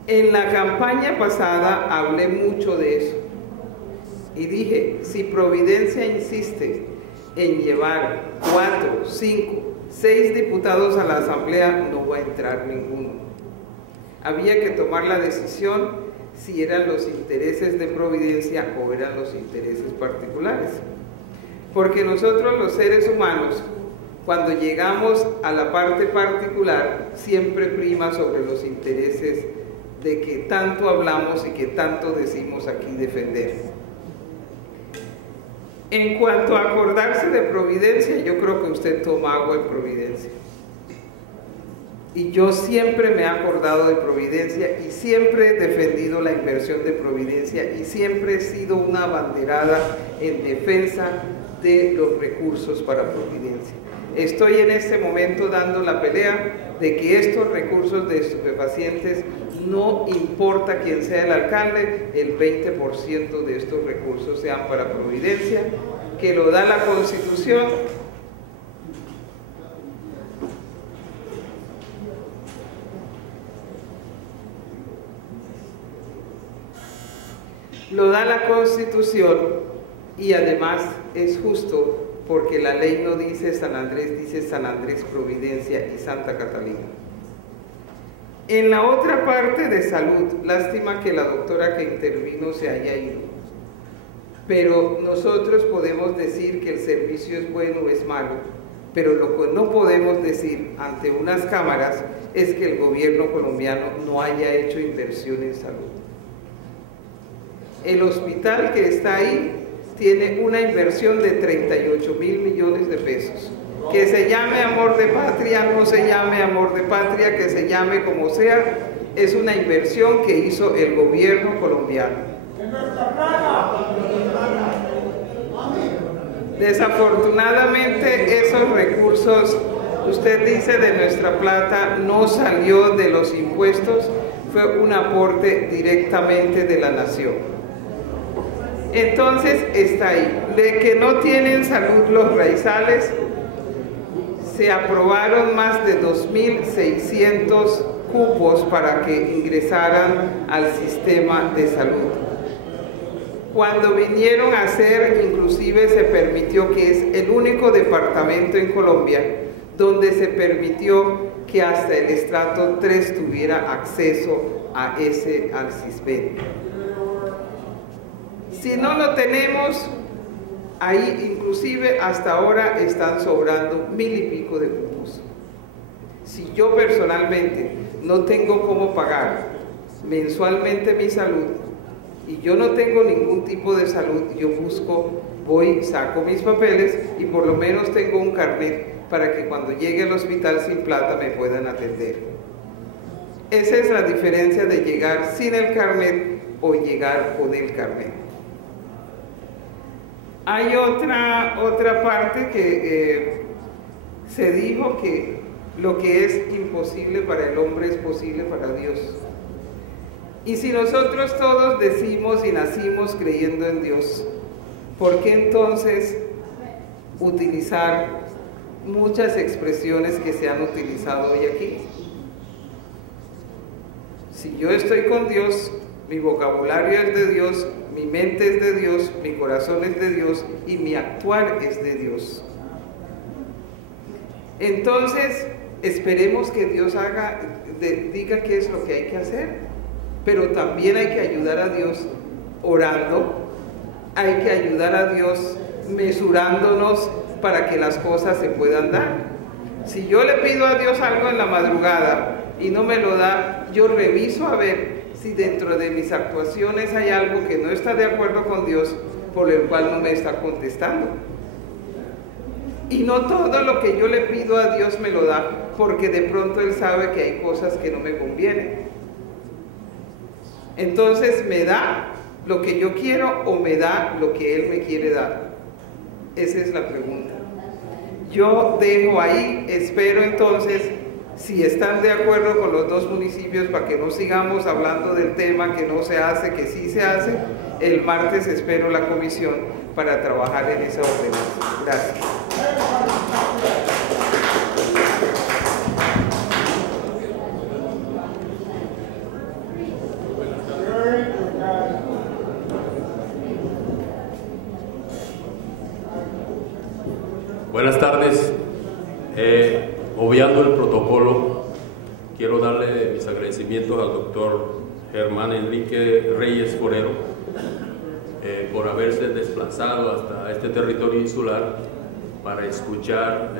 En la campaña pasada hablé mucho de eso y dije, si Providencia insiste en llevar 4, 5, 6 diputados a la Asamblea, no va a entrar ninguno. Había que tomar la decisión si eran los intereses de Providencia o eran los intereses particulares. Porque nosotros los seres humanos, cuando llegamos a la parte particular, siempre prima sobre los intereses de que tanto hablamos y que tanto decimos aquí defender. En cuanto a acordarse de Providencia, yo creo que usted toma agua en Providencia. Y yo siempre me he acordado de Providencia y siempre he defendido la inversión de Providencia y siempre he sido una abanderada en defensa de los recursos para Providencia. Estoy en este momento dando la pelea de que estos recursos de estupefacientes, no importa quién sea el alcalde, el 20% de estos recursos sean para Providencia, que lo da la Constitución. Lo da la Constitución y además es justo porque la ley no dice San Andrés, dice San Andrés, Providencia y Santa Catalina. En la otra parte de salud, lástima que la doctora que intervino se haya ido, pero nosotros podemos decir que el servicio es bueno o es malo, pero lo que no podemos decir ante unas cámaras es que el gobierno colombiano no haya hecho inversión en salud. El hospital que está ahí tiene una inversión de 38.000 millones de pesos. Que se llame Amor de Patria, no se llame Amor de Patria, que se llame como sea, es una inversión que hizo el gobierno colombiano. Desafortunadamente esos recursos, usted dice de nuestra plata, no salió de los impuestos, fue un aporte directamente de la nación. Entonces está ahí. De que no tienen salud los raizales, se aprobaron más de 2.600 cupos para que ingresaran al sistema de salud. Cuando vinieron a hacer, inclusive se permitió, que es el único departamento en Colombia donde se permitió que hasta el estrato 3 tuviera acceso a al CISBEN. Si no lo tenemos, ahí inclusive hasta ahora están sobrando 1.000 y pico de cupos. Si yo personalmente no tengo cómo pagar mensualmente mi salud y yo no tengo ningún tipo de salud, yo busco, voy, saco mis papeles y por lo menos tengo un carnet para que cuando llegue al hospital sin plata me puedan atender. Esa es la diferencia de llegar sin el carnet o llegar con el carnet. Hay otra parte que se dijo que lo que es imposible para el hombre es posible para Dios. Y si nosotros todos decimos y nacimos creyendo en Dios, ¿por qué entonces utilizar muchas expresiones que se han utilizado hoy aquí? Si yo estoy con Dios, mi vocabulario es de Dios, mi mente es de Dios, mi corazón es de Dios y mi actuar es de Dios. Entonces, esperemos que Dios diga qué es lo que hay que hacer, pero también hay que ayudar a Dios orando, hay que ayudar a Dios mesurándonos para que las cosas se puedan dar. Si yo le pido a Dios algo en la madrugada y no me lo da, yo reviso a ver si dentro de mis actuaciones hay algo que no está de acuerdo con Dios, por el cual no me está contestando. Y no todo lo que yo le pido a Dios me lo da, porque de pronto Él sabe que hay cosas que no me convienen. Entonces, ¿me da lo que yo quiero o me da lo que Él me quiere dar? Esa es la pregunta. Yo dejo ahí, espero entonces, si están de acuerdo con los dos municipios, para que no sigamos hablando del tema que no se hace, que sí se hace, el martes espero la comisión para trabajar en esa ordenanza. Gracias. Buenas tardes. Obviando el protocolo, quiero darle mis agradecimientos al doctor Germán Enrique Reyes Forero por haberse desplazado hasta este territorio insular para escuchar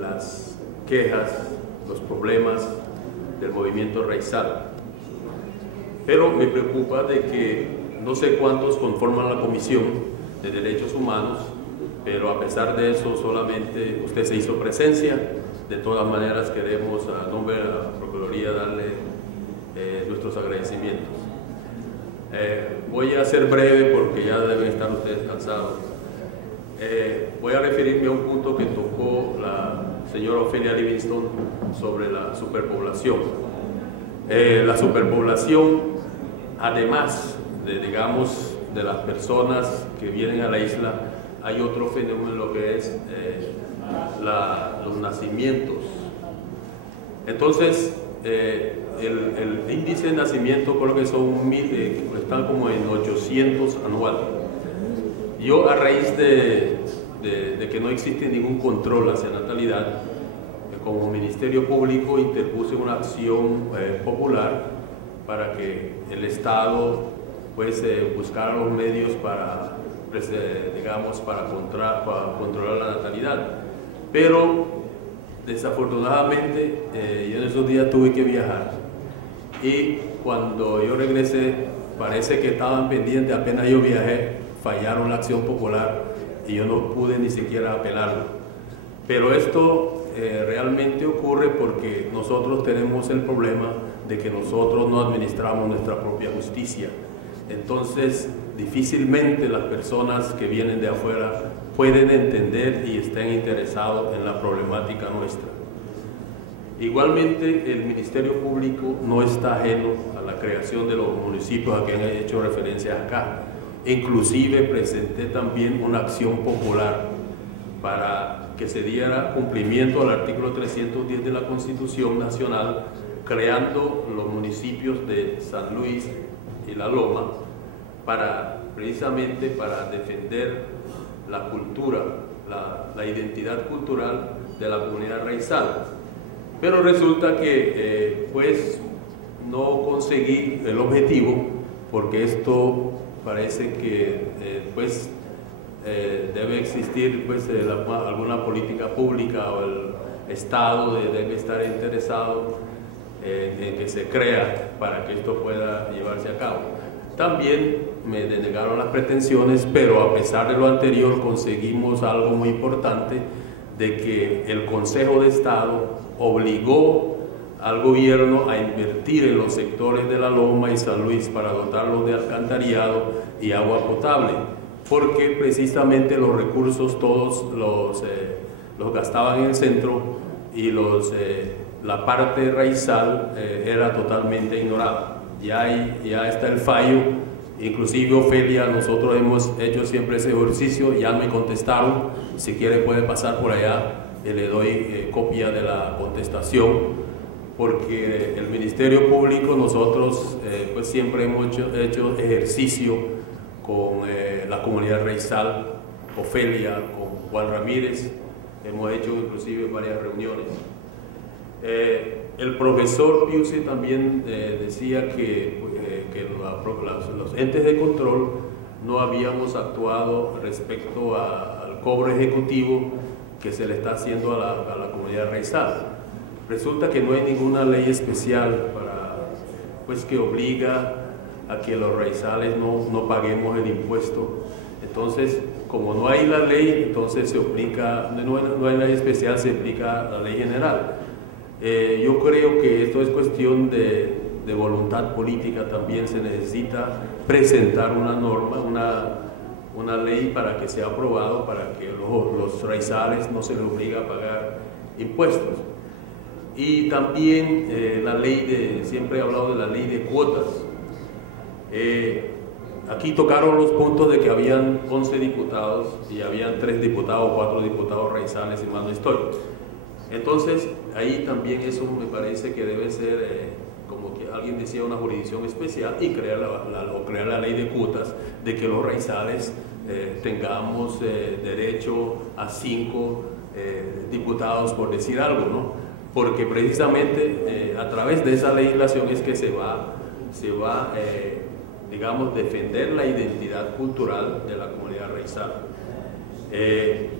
las quejas, los problemas del movimiento raizal. Pero me preocupa de que no sé cuántos conforman la Comisión de Derechos Humanos, pero a pesar de eso solamente usted se hizo presencia. De todas maneras queremos a nombre de la Procuraduría darle nuestros agradecimientos. Voy a ser breve porque ya deben estar ustedes cansados. Voy a referirme a un punto que tocó la señora Ofelia Livingston sobre la superpoblación. La superpoblación, además de las personas que vienen a la isla, hay otro fenómeno que es los nacimientos. Entonces, el índice de nacimiento creo que están como en 800 anuales. Yo, a raíz de que no existe ningún control hacia natalidad, como Ministerio Público interpuse una acción popular para que el Estado pues, buscara los medios para controlar la natalidad. Pero desafortunadamente yo en esos días tuve que viajar y cuando yo regresé parece que estaban pendientes, apenas yo viajé, fallaron la acción popular y yo no pude ni siquiera apelarla. Pero esto realmente ocurre porque nosotros tenemos el problema de que nosotros no administramos nuestra propia justicia. Entonces, difícilmente las personas que vienen de afuera pueden entender y estén interesados en la problemática nuestra. Igualmente, el Ministerio Público no está ajeno a la creación de los municipios a que han hecho referencia acá. Inclusive presenté también una acción popular para que se diera cumplimiento al artículo 310 de la Constitución Nacional, creando los municipios de San Luis y La Loma, precisamente para defender la cultura, la identidad cultural de la comunidad raizal. Pero resulta que pues no conseguí el objetivo, porque esto parece que debe existir pues, alguna política pública o el Estado debe estar interesado en que se crea para que esto pueda llevarse a cabo. También me denegaron las pretensiones, pero a pesar de lo anterior conseguimos algo muy importante, de que el Consejo de Estado obligó al gobierno a invertir en los sectores de La Loma y San Luis para dotarlos de alcantarillado y agua potable. porque precisamente los recursos todos los gastaban en el centro y la parte raizal era totalmente ignorada. Ya está el fallo, inclusive Ofelia, nosotros hemos hecho siempre ese ejercicio, ya me contestaron, si quiere puede pasar por allá, le doy copia de la contestación, porque el Ministerio Público nosotros pues siempre hemos hecho ejercicio con la comunidad raizal, Ofelia, con Juan Ramírez, hemos hecho inclusive varias reuniones. El profesor Piusi también decía que los entes de control no habíamos actuado respecto al cobro ejecutivo que se le está haciendo a la comunidad raizal. Resulta que no hay ninguna ley especial que obliga a que los raizales no paguemos el impuesto. Entonces, como no hay la ley, entonces se aplica, no hay ley especial, se aplica la ley general. Yo creo que esto es cuestión de voluntad política, también se necesita presentar una norma, una ley para que sea aprobado, para que los raizales no se les obligue a pagar impuestos. Y también la ley siempre he hablado de la ley de cuotas. Aquí tocaron los puntos de que habían 11 diputados y habían 3 diputados, 4 diputados raizales, si mal no estoy. Entonces, ahí también eso me parece que debe ser, como que alguien decía, una jurisdicción especial y crear la ley de cuotas, de que los raizales tengamos derecho a 5 diputados, por decir algo, ¿no? Porque precisamente a través de esa legislación es que se va digamos, defender la identidad cultural de la comunidad raizal.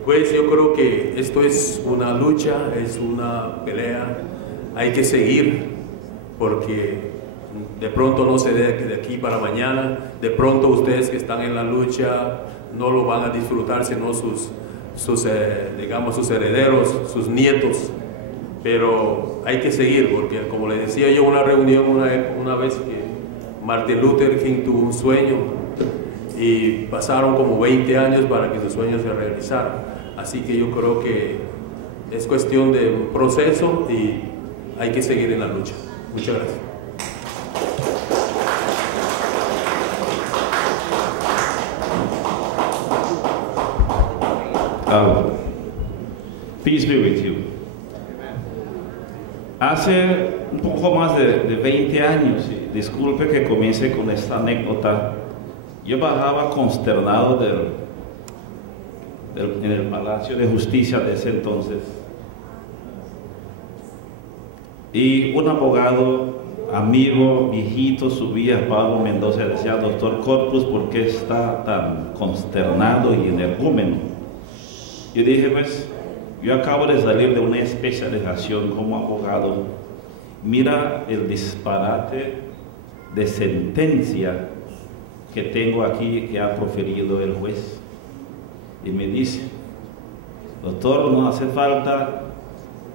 Pues yo creo que esto es una lucha, es una pelea, hay que seguir, porque de pronto no se dé de aquí para mañana, de pronto ustedes que están en la lucha no lo van a disfrutar, sino digamos, sus herederos, sus nietos, pero hay que seguir, porque como les decía yo en una reunión una vez que Martin Luther King tuvo un sueño y pasaron como 20 años para que su sueño se realizara. Así que yo creo que es cuestión de un proceso y hay que seguir en la lucha. Muchas gracias. Peace be with you. Hace un poco más de 20 años, disculpe que comience con esta anécdota, yo bajaba consternado en el Palacio de Justicia de ese entonces, y un abogado, amigo, viejito, subía, Pablo Mendoza, decía: doctor Corpus, ¿por qué está tan consternado y energúmeno? Yo dije, pues, yo acabo de salir de una especialización como abogado, mira el disparate de sentencia que tengo aquí que ha proferido el juez. Y me dice: doctor, no hace falta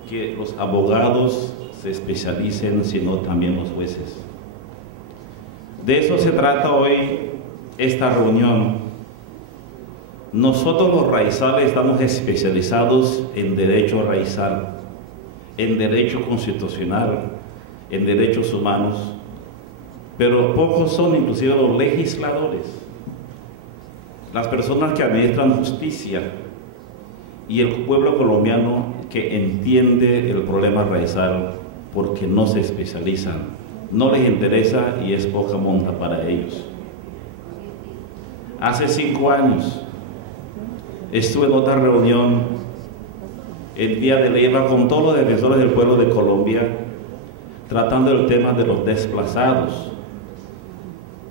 que los abogados se especialicen, sino también los jueces. De eso se trata hoy esta reunión. Nosotros los raizales estamos especializados en derecho raizal, en derecho constitucional, en derechos humanos, pero pocos son inclusive los legisladores, las personas que administran justicia y el pueblo colombiano que entiende el problema raizal, porque no se especializan, no les interesa y es poca monta para ellos. Hace 5 años estuve en otra reunión el día de Leyva con todos los defensores del pueblo de Colombia, tratando el tema de los desplazados.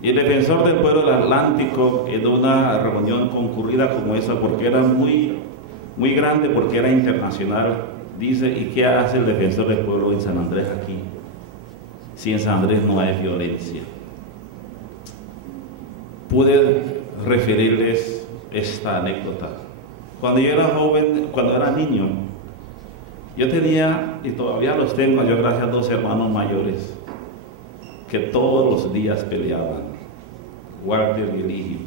Y el defensor del pueblo del Atlántico, en una reunión concurrida como esa, porque era muy grande, porque era internacional, dice: ¿y qué hace el defensor del pueblo en San Andrés aquí? Si en San Andrés no hay violencia. Pude referirles esta anécdota. Cuando yo era joven, cuando era niño, yo tenía, y todavía los tengo, yo gracias a 2 hermanos mayores, que todos los días peleaban, Walter y Eligio.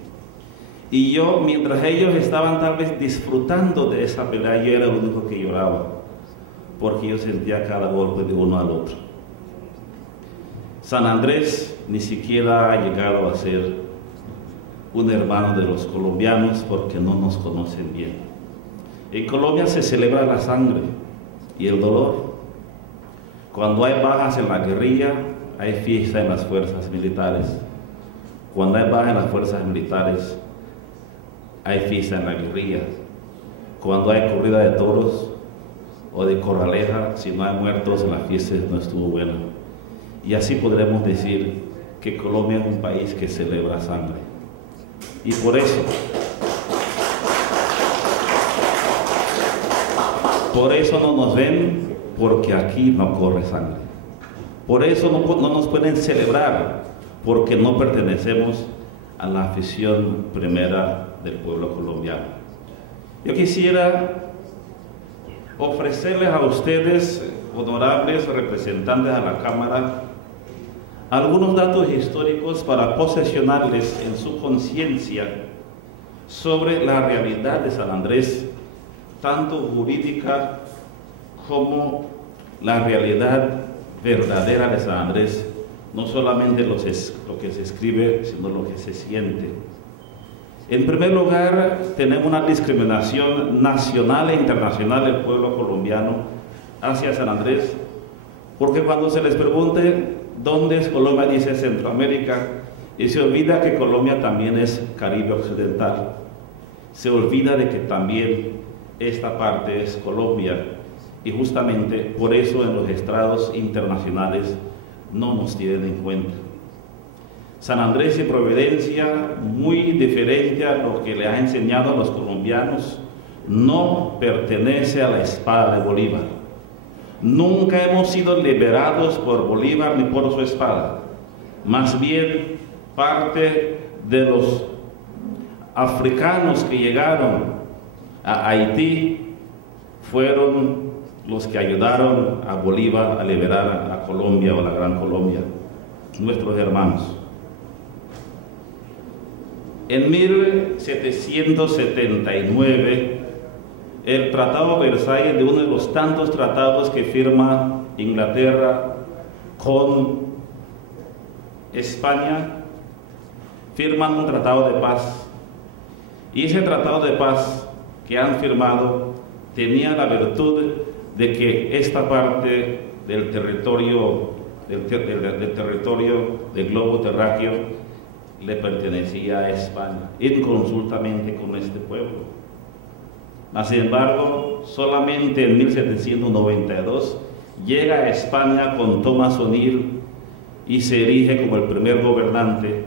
Y yo, mientras ellos estaban tal vez disfrutando de esa pelea, yo era el único que lloraba, porque yo sentía cada golpe de uno al otro. San Andrés ni siquiera ha llegado a ser un hermano de los colombianos porque no nos conocen bien. En Colombia se celebra la sangre y el dolor. Cuando hay bajas en la guerrilla, hay fiesta en las fuerzas militares. Cuando hay bajas en las fuerzas militares, hay fiesta en la guerrilla. Cuando hay corrida de toros o de corraleja, si no hay muertos, la fiesta no estuvo buena. Y así podremos decir que Colombia es un país que celebra sangre. Y por eso no nos ven, porque aquí no corre sangre. Por eso no nos pueden celebrar, porque no pertenecemos a la afición primera del pueblo colombiano. Yo quisiera ofrecerles a ustedes, honorables representantes de la Cámara, algunos datos históricos para posesionarles en su conciencia sobre la realidad de San Andrés, tanto jurídica como la realidad verdadera de San Andrés, no solamente lo que se escribe, sino lo que se siente. En primer lugar, tenemos una discriminación nacional e internacional del pueblo colombiano hacia San Andrés, porque cuando se les pregunte dónde es Colombia, dice Centroamérica, y se olvida que Colombia también es Caribe Occidental. Se olvida de que también esta parte es Colombia, y justamente por eso en los estrados internacionales no nos tienen en cuenta. San Andrés y Providencia, muy diferente a lo que le ha enseñado a los colombianos, no pertenece a la espada de Bolívar. Nunca hemos sido liberados por Bolívar ni por su espada. Más bien, parte de los africanos que llegaron a Haití fueron los que ayudaron a Bolívar a liberar a Colombia o la Gran Colombia, nuestros hermanos. En 1779, el Tratado de Versalles, de uno de los tantos tratados que firma Inglaterra con España, firman un tratado de paz. Y ese tratado de paz que han firmado tenía la virtud de que esta parte del territorio del globo terráqueo le pertenecía a España, inconsultamente con este pueblo. Sin embargo, solamente en 1792 llega a España con Thomas O'Neill y se erige como el primer gobernante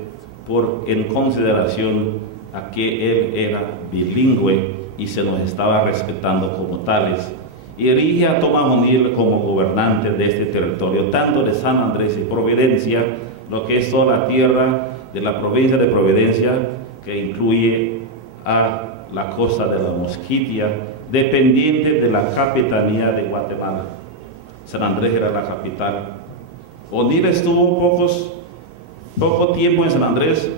en consideración a que él era bilingüe y se nos estaba respetando como tales. Y erige a Thomas O'Neill como gobernante de este territorio, tanto de San Andrés y Providencia, lo que es toda la tierra de la provincia de Providencia, que incluye a la costa de la Mosquitia, dependiente de la capitanía de Guatemala. San Andrés era la capital. O'Neill estuvo poco tiempo en San Andrés,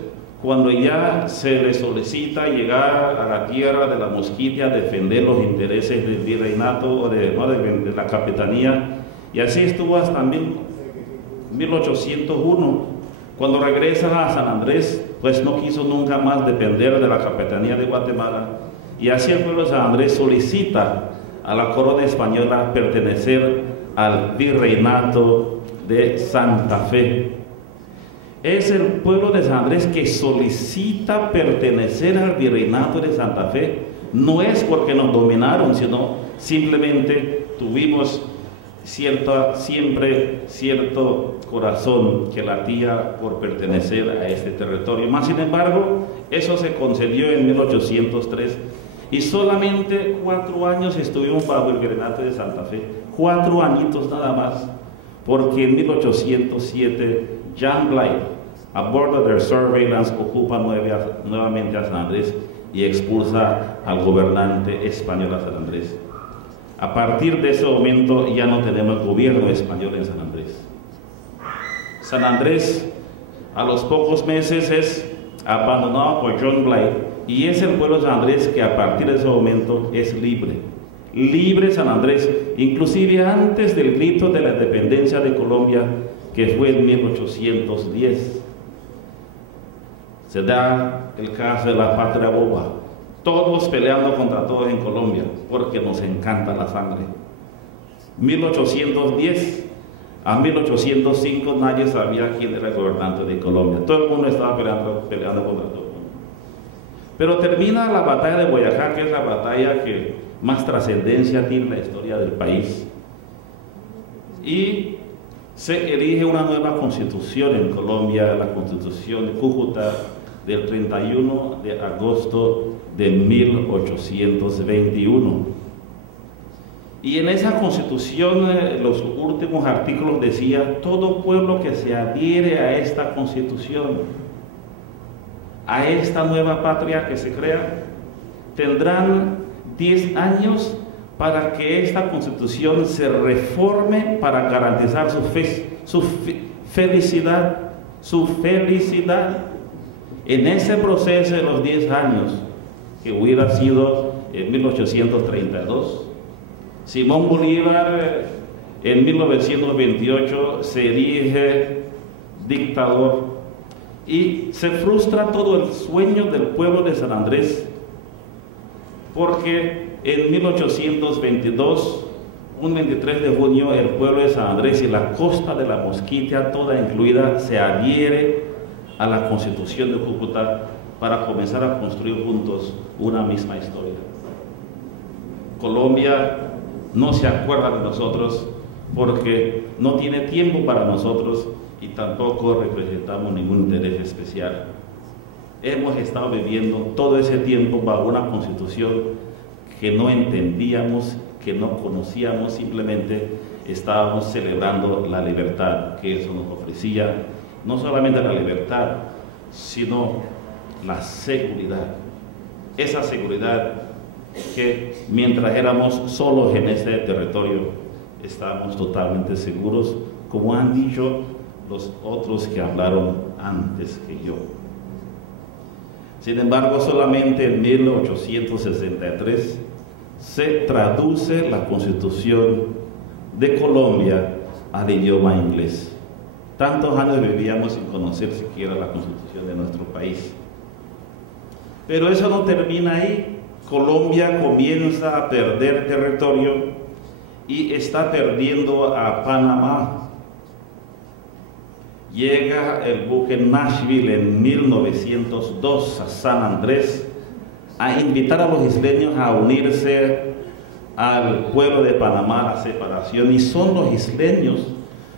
cuando ya se le solicita llegar a la tierra de la Mosquitia a defender los intereses del virreinato o de la capitanía, y así estuvo hasta 1801. Cuando regresa a San Andrés, pues no quiso nunca más depender de la capitanía de Guatemala, y así el pueblo de San Andrés solicita a la corona española pertenecer al virreinato de Santa Fe. Es el pueblo de San Andrés que solicita pertenecer al virreinato de Santa Fe. No es porque nos dominaron, sino simplemente tuvimos siempre cierto corazón que latía por pertenecer a este territorio. Más sin embargo, eso se concedió en 1803 y solamente 4 años estuvimos bajo el virreinato de Santa Fe, 4 añitos nada más, porque en 1807 John Blyth, a bordo de Surveillance, ocupa nuevamente a San Andrés y expulsa al gobernante español a San Andrés. A partir de ese momento ya no tenemos gobierno español en San Andrés. San Andrés a los pocos meses es abandonado por John Blyth Y es el pueblo de San Andrés que a partir de ese momento es libre. Libre San Andrés, inclusive antes del grito de la independencia de Colombia, que fue en 1810. Se da el caso de la patria boba, todos peleando contra todos en Colombia, porque nos encanta la sangre. 1810 a 1805 nadie sabía quién era el gobernante de Colombia, todo el mundo estaba peleando contra todo el mundo. Pero termina la batalla de Boyacá, que es la batalla que más trascendencia tiene en la historia del país, y se elige una nueva constitución en Colombia, la Constitución de Cúcuta, del 31 de agosto de 1821. Y en esa constitución, los últimos artículos decía: todo pueblo que se adhiere a esta constitución, a esta nueva patria que se crea, tendrán 10 años para que esta constitución se reforme para garantizar su felicidad. En ese proceso de los 10 años, que hubiera sido en 1832, Simón Bolívar en 1928 se erige dictador y se frustra todo el sueño del pueblo de San Andrés, porque en 1822, un 23 de junio, el pueblo de San Andrés y la costa de la Mosquitia, toda incluida, se adhiere a la Constitución de Cúcuta para comenzar a construir juntos una misma historia. Colombia no se acuerda de nosotros porque no tiene tiempo para nosotros y tampoco representamos ningún interés especial. Hemos estado viviendo todo ese tiempo bajo una constitución que no entendíamos, que no conocíamos, simplemente estábamos celebrando la libertad que eso nos ofrecía, no solamente la libertad, sino la seguridad. Esa seguridad que mientras éramos solos en ese territorio, estábamos totalmente seguros, como han dicho los otros que hablaron antes que yo. Sin embargo, solamente en 1863 se traduce la Constitución de Colombia al idioma inglés. Tantos años vivíamos sin conocer siquiera la Constitución de nuestro país. Pero eso no termina ahí. Colombia comienza a perder territorio y está perdiendo a Panamá. Llega el buque Nashville en 1902 a San Andrés a invitar a los isleños a unirse al pueblo de Panamá a la separación, y son los isleños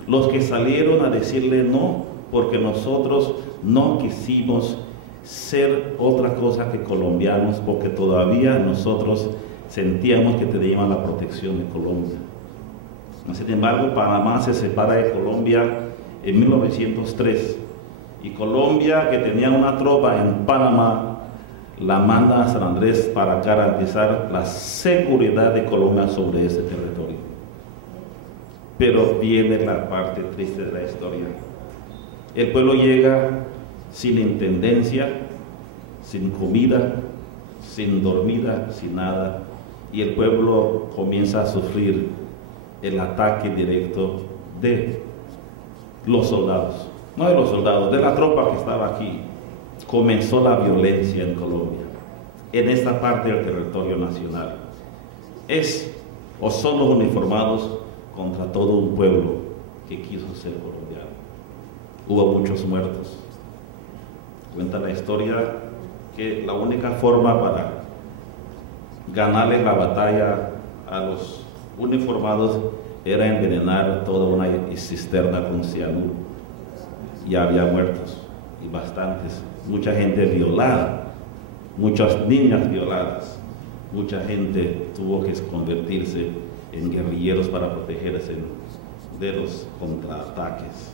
los que salieron a decirle no, porque nosotros no quisimos ser otra cosa que colombianos, porque todavía nosotros sentíamos que teníamos la protección de Colombia. Sin embargo, Panamá se separa de Colombia en 1903, y Colombia, que tenía una tropa en Panamá, la manda a San Andrés para garantizar la seguridad de Colombia sobre ese territorio. Pero viene la parte triste de la historia. El pueblo llega sin intendencia, sin comida, sin dormida, sin nada, y el pueblo comienza a sufrir el ataque directo de los soldados, no de los soldados, de la tropa que estaba aquí. Comenzó la violencia en Colombia, en esta parte del territorio nacional. Son los uniformados contra todo un pueblo que quiso ser colombiano. Hubo muchos muertos. Cuenta la historia que la única forma para ganarle la batalla a los uniformados era envenenar toda una cisterna con cianuro, y había muertos, y bastantes, mucha gente violada, muchas niñas violadas, mucha gente tuvo que convertirse en guerrilleros para protegerse de los contraataques.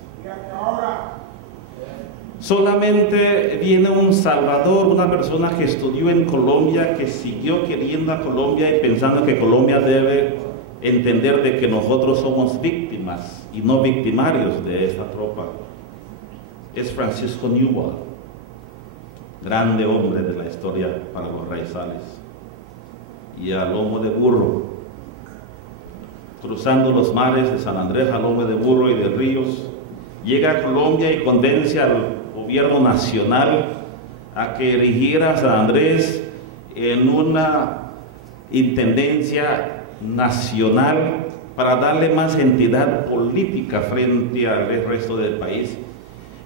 Solamente viene un salvador, una persona que estudió en Colombia, que siguió queriendo a Colombia y pensando que Colombia debe entender de que nosotros somos víctimas y no victimarios de esta tropa. Es Francisco Newell. grande hombre de la historia para los raizales, y a lomo de burro, cruzando los mares de San Andrés a lomo de burro y de ríos, llega a Colombia y convence al gobierno nacional a que erigiera San Andrés en una intendencia nacional para darle más entidad política frente al resto del país.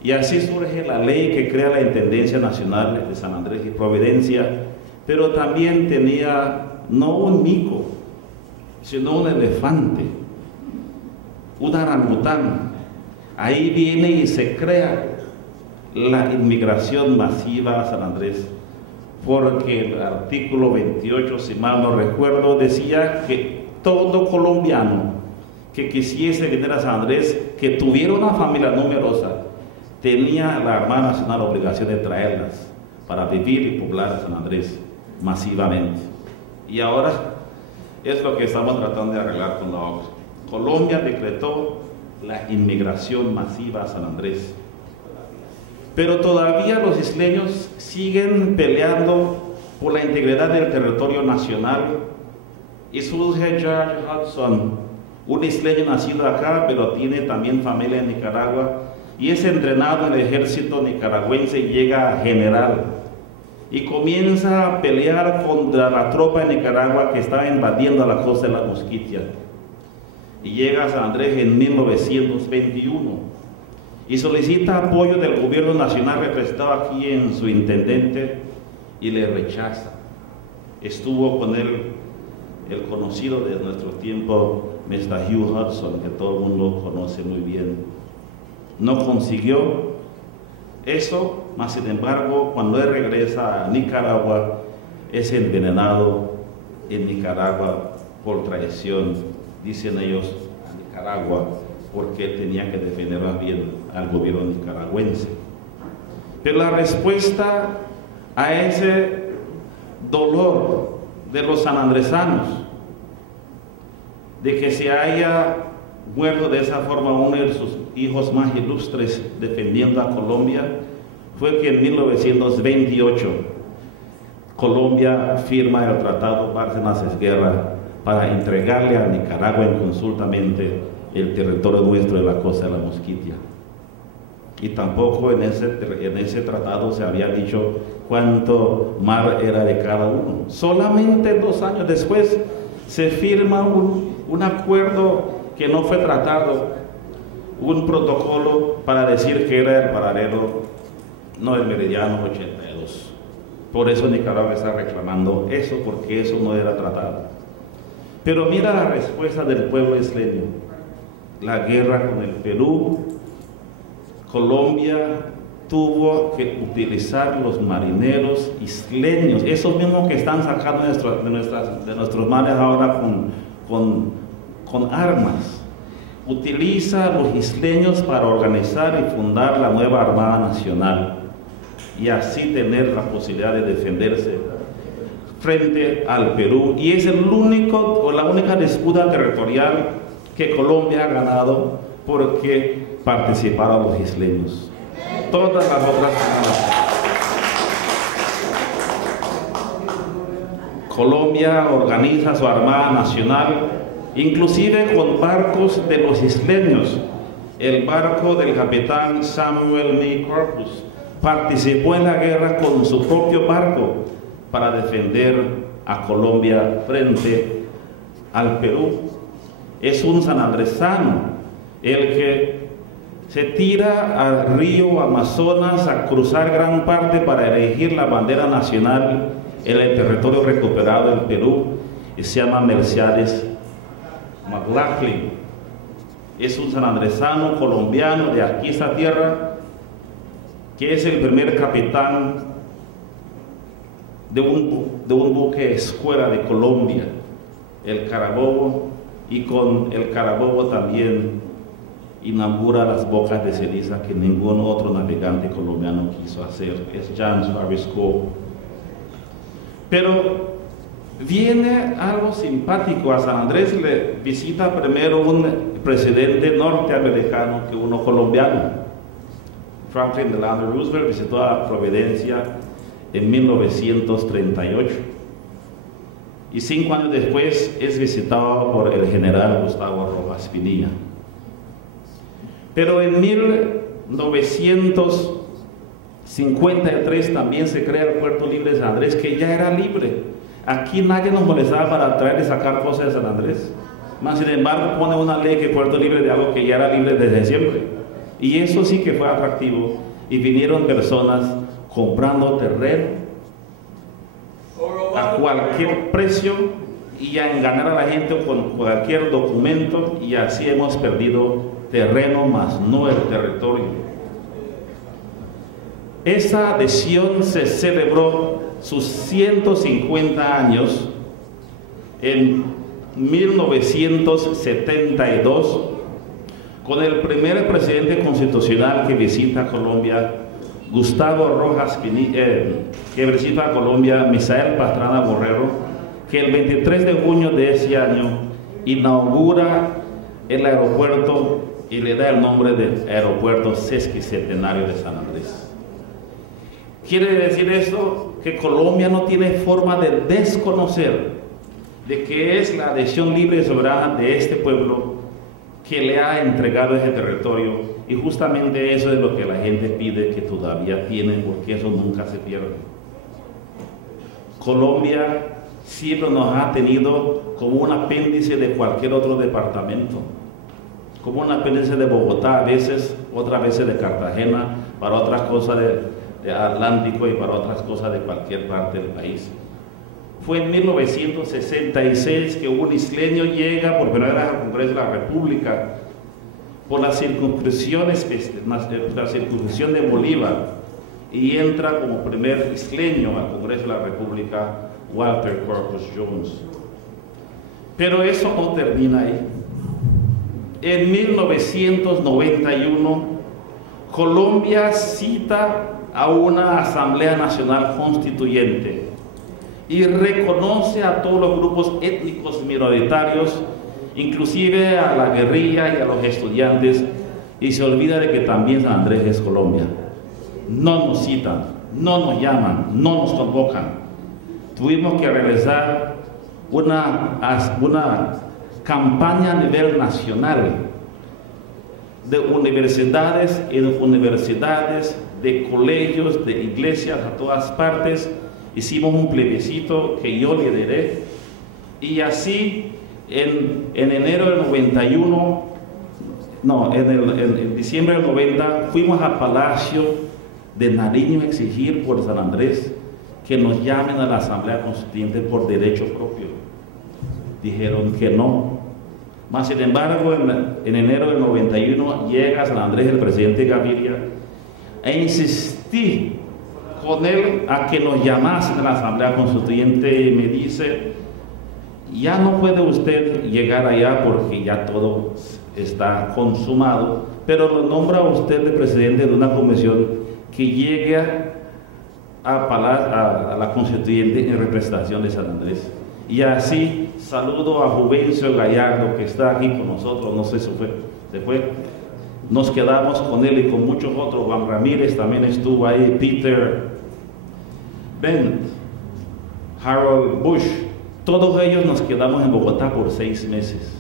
Y así surge la ley que crea la Intendencia Nacional de San Andrés y Providencia, pero también tenía no un mico, sino un elefante, un orangután. Ahí viene y se crea la inmigración masiva a San Andrés, porque el artículo 28, si mal no recuerdo, decía que todo colombiano que quisiese venir a San Andrés, que tuviera una familia numerosa, tenía la Armada Nacional obligación de traerlas para vivir y poblar San Andrés masivamente. Y ahora es lo que estamos tratando de arreglar con la OCDE. Colombia decretó la inmigración masiva a San Andrés, pero todavía los isleños siguen peleando por la integridad del territorio nacional, y surge George Hudson, un isleño nacido acá, pero tiene también familia en Nicaragua, y es entrenado en el ejército nicaragüense y llega a general, y comienza a pelear contra la tropa de Nicaragua que estaba invadiendo la costa de la Mosquitia, y llega a San Andrés en 1921 y solicita apoyo del gobierno nacional representado aquí en su intendente, y le rechaza. Estuvo con él el conocido de nuestro tiempo, Mr. Hugh Hudson, que todo el mundo conoce muy bien. No consiguió eso, mas sin embargo, cuando él regresa a Nicaragua, es envenenado en Nicaragua por traición, dicen ellos, a Nicaragua, porque él tenía que defender más bien al gobierno nicaragüense. Pero la respuesta a ese dolor de los sanandresanos, de que se haya muerto de esa forma uno de sus hijos más ilustres defendiendo a Colombia, fue que en 1928 Colombia firma el Tratado Bárcenas-Esguerra para entregarle a Nicaragua inconsultamente el territorio nuestro de la costa de la Mosquitia. Y tampoco en ese tratado se había dicho cuánto mar era de cada uno. Solamente 2 años después se firma un acuerdo que no fue tratado, un protocolo para decir que era el paralelo, no el meridiano 82. Por eso Nicaragua está reclamando eso, porque eso no era tratado. Pero mira la respuesta del pueblo isleño. La guerra con el Perú, Colombia tuvo que utilizar los marineros isleños, esos mismos que están sacando de nuestros mares ahora con armas. Utiliza a los isleños para organizar y fundar la nueva Armada Nacional y así tener la posibilidad de defenderse frente al Perú. Y es el único o la única disputa territorial que Colombia ha ganado porque participaron los isleños. Todas las otras Colombia organiza su Armada Nacional, inclusive con barcos de los isleños. El barco del capitán Samuel M. Corpus participó en la guerra con su propio barco para defender a Colombia frente al Perú. Es un sanandresano el que se tira al río Amazonas a cruzar gran parte para erigir la bandera nacional en el territorio recuperado del Perú, y se llama Melciades McLaughlin. Es un sanandresano colombiano de aquí esta tierra, que es el primer capitán de un buque escuela de Colombia, el Carabobo, y con el Carabobo también inaugura las bocas de ceniza que ningún otro navegante colombiano quiso hacer. Es James Harvey Cole. Pero viene algo simpático a San Andrés. Le visita primero un presidente norteamericano que uno colombiano. Franklin Delano Roosevelt visitó a Providencia en 1938. Y 5 años después es visitado por el general Gustavo Rojas Pinilla. Pero en 1953 también se crea el Puerto Libre de San Andrés, que ya era libre. Aquí nadie nos molestaba para traer y sacar cosas de San Andrés. Más sin embargo, pone una ley que Puerto Libre de algo que ya era libre desde siempre. Y eso sí que fue atractivo. Y vinieron personas comprando terreno a cualquier precio y a engañar a la gente con cualquier documento, y así hemos perdido terreno, más no el territorio. Esa adhesión se celebró sus 150 años en 1972 con el primer presidente constitucional que visita Colombia, Gustavo Rojas Pinilla, que visita Colombia, Misael Pastrana Borrero, que el 23 de junio de ese año inaugura el aeropuerto y le da el nombre del aeropuerto Sesquicentenario de San Andrés. Quiere decir esto que Colombia no tiene forma de desconocer de que es la adhesión libre y soberana de este pueblo que le ha entregado ese territorio, y justamente eso es lo que la gente pide que todavía tienen, porque eso nunca se pierde. Colombia siempre nos ha tenido como un apéndice de cualquier otro departamento, como un apéndice de Bogotá a veces, otras veces de Cartagena, para otras cosas de Atlántico y para otras cosas de cualquier parte del país. Fue en 1966 que un isleño llega por primera vez al Congreso de la República por la circunscripción de Bolívar, y entra como primer isleño al Congreso de la República Walter Corpus Jones. Pero eso no termina ahí. En 1991 Colombia cita a una Asamblea Nacional Constituyente y reconoce a todos los grupos étnicos minoritarios, inclusive a la guerrilla y a los estudiantes, y se olvida de que también San Andrés es Colombia. No nos citan, no nos llaman, no nos convocan. Tuvimos que realizar una campaña a nivel nacional de universidades y de universidades, de colegios, de iglesias, a todas partes. Hicimos un plebiscito que yo lideré, y así en enero del 91, en diciembre del 90, fuimos al Palacio de Nariño a exigir por San Andrés que nos llamen a la Asamblea Constituyente por derecho propio. Dijeron que no. Mas sin embargo, en enero del 91 llega a San Andrés el presidente Gaviria e insistí con él a que nos llamasen a la Asamblea Constituyente, y me dice: ya no puede usted llegar allá porque ya todo está consumado, pero lo nombra a usted de presidente de una comisión que llegue a la Constituyente en representación de San Andrés. Y así saludo a Juvencio Gallardo, que está aquí con nosotros, no sé si se fue. Nos quedamos con él y con muchos otros. Juan Ramírez también estuvo ahí, Peter Bent, Harold Bush. Todos ellos nos quedamos en Bogotá por 6 meses.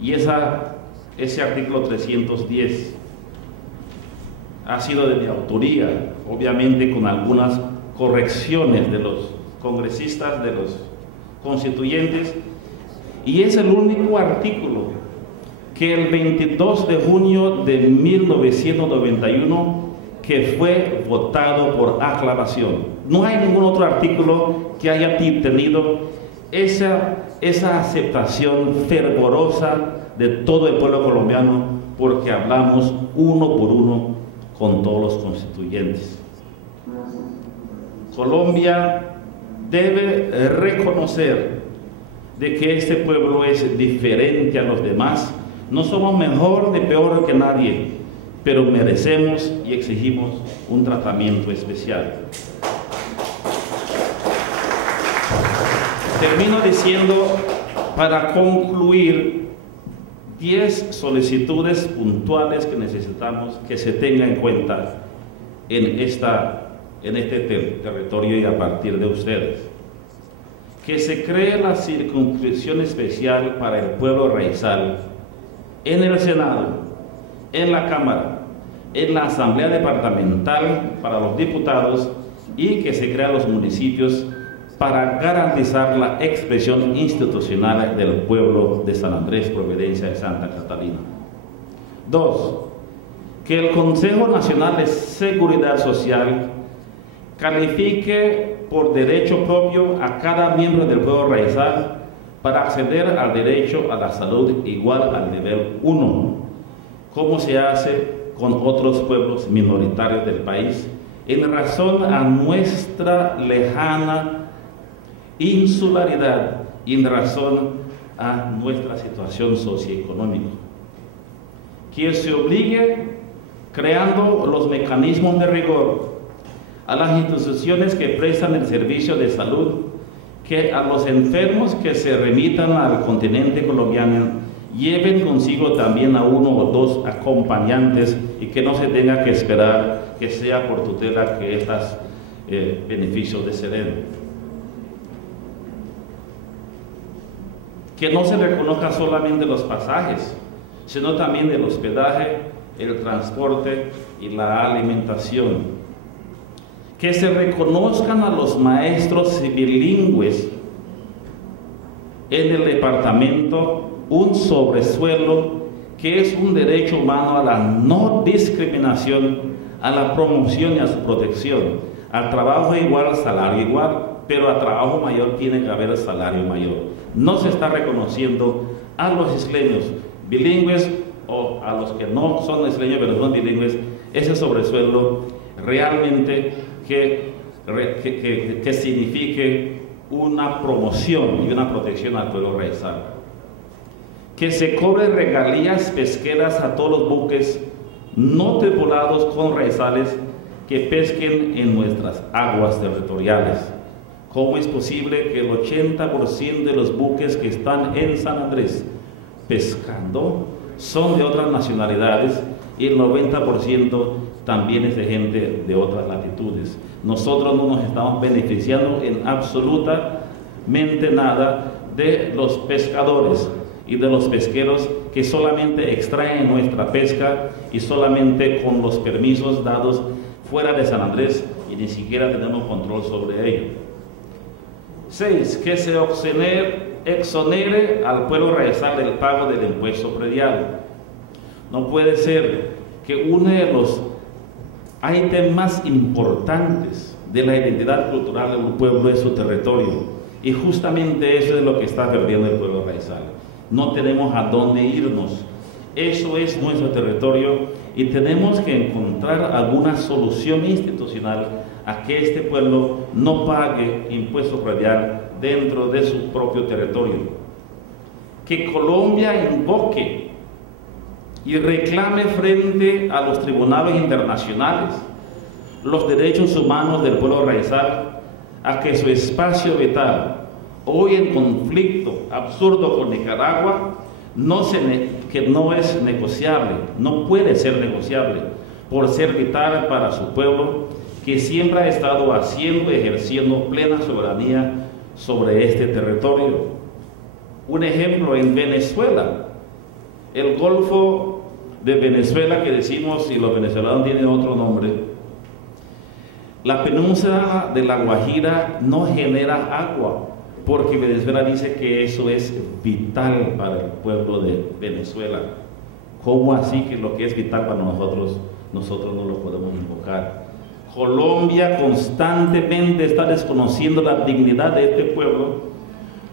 Y ese artículo 310 ha sido de mi autoría, obviamente con algunas correcciones de los congresistas, de los constituyentes, y es el único artículo que el 22 de junio de 1991 que fue votado por aclamación. No hay ningún otro artículo que haya tenido esa aceptación fervorosa de todo el pueblo colombiano, porque hablamos uno por uno con todos los constituyentes. Colombia debe reconocer de que este pueblo es diferente a los demás. No somos mejor ni peor que nadie, pero merecemos y exigimos un tratamiento especial. Termino diciendo, para concluir, 10 solicitudes puntuales que necesitamos que se tengan en cuenta en esta en este territorio y a partir de ustedes. Que se cree la circunscripción especial para el pueblo raizal en el Senado, en la Cámara, en la Asamblea Departamental para los diputados y que se crean los municipios para garantizar la expresión institucional del pueblo de San Andrés, Providencia de Santa Catalina. 2. Que el Consejo Nacional de Seguridad Social califique por derecho propio a cada miembro del pueblo raizal para acceder al derecho a la salud igual al nivel 1, como se hace con otros pueblos minoritarios del país, en razón a nuestra lejana insularidad y en razón a nuestra situación socioeconómica. Que se obligue, creando los mecanismos de rigor, a las instituciones que prestan el servicio de salud, que a los enfermos que se remitan al continente colombiano lleven consigo también a 1 o 2 acompañantes y que no se tenga que esperar que sea por tutela que estos beneficios se den. Que no se reconozca solamente los pasajes, sino también el hospedaje, el transporte y la alimentación. Que se reconozcan a los maestros bilingües en el departamento un sobresuelo que es un derecho humano a la no discriminación, a la promoción y a su protección, al trabajo igual, salario igual, pero a trabajo mayor tiene que haber salario mayor. No se está reconociendo a los isleños bilingües o a los que no son isleños pero son bilingües ese sobresuelo realmente que signifique una promoción y una protección al pueblo raizal. Que se cobre regalías pesqueras a todos los buques no tripulados con raizales que pesquen en nuestras aguas territoriales. ¿Cómo es posible que el 80% de los buques que están en San Andrés pescando son de otras nacionalidades y el 90% también es de gente de otras latitudes? Nosotros no nos estamos beneficiando en absolutamente nada de los pescadores y de los pesqueros que solamente extraen nuestra pesca y solamente con los permisos dados fuera de San Andrés y ni siquiera tenemos control sobre ello. 6. Que se exonere al pueblo raizal del pago del impuesto predial. No puede ser que uno de los ítems más importantes de la identidad cultural de un pueblo es su territorio, y justamente eso es lo que está perdiendo el pueblo raizal. No tenemos a dónde irnos, eso es nuestro territorio y tenemos que encontrar alguna solución institucional a que este pueblo no pague impuesto predial dentro de su propio territorio. Que Colombia invoque y reclame frente a los tribunales internacionales los derechos humanos del pueblo raizal a que su espacio vital, hoy en conflicto absurdo con Nicaragua, que no es negociable, no puede ser negociable, por ser vital para su pueblo, que siempre ha estado ejerciendo plena soberanía sobre este territorio. Un ejemplo en Venezuela, el Golfo de Venezuela, que decimos, y los venezolanos tienen otro nombre, la península de La Guajira no genera agua, porque Venezuela dice que eso es vital para el pueblo de Venezuela. ¿Cómo así que lo que es vital para nosotros no lo podemos invocar? Colombia constantemente está desconociendo la dignidad de este pueblo,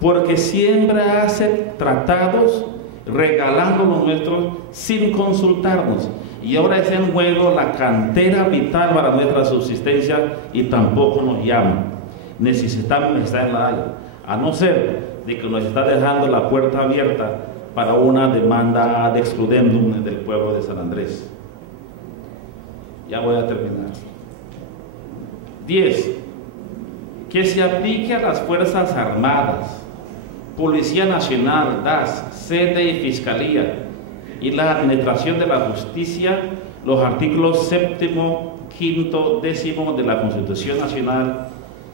porque siempre hace tratados regalando lo nuestro sin consultarnos, y ahora está en juego la cantera vital para nuestra subsistencia y tampoco nos llaman. Necesitamos estar en La Haya, a no ser de que nos está dejando la puerta abierta para una demanda de excludendum del pueblo de San Andrés. Ya voy a terminar. 10. Que se aplique a las Fuerzas Armadas, Policía Nacional, DAS, sede y Fiscalía y la Administración de la Justicia los artículos 7º, 5º, 10º de la Constitución Nacional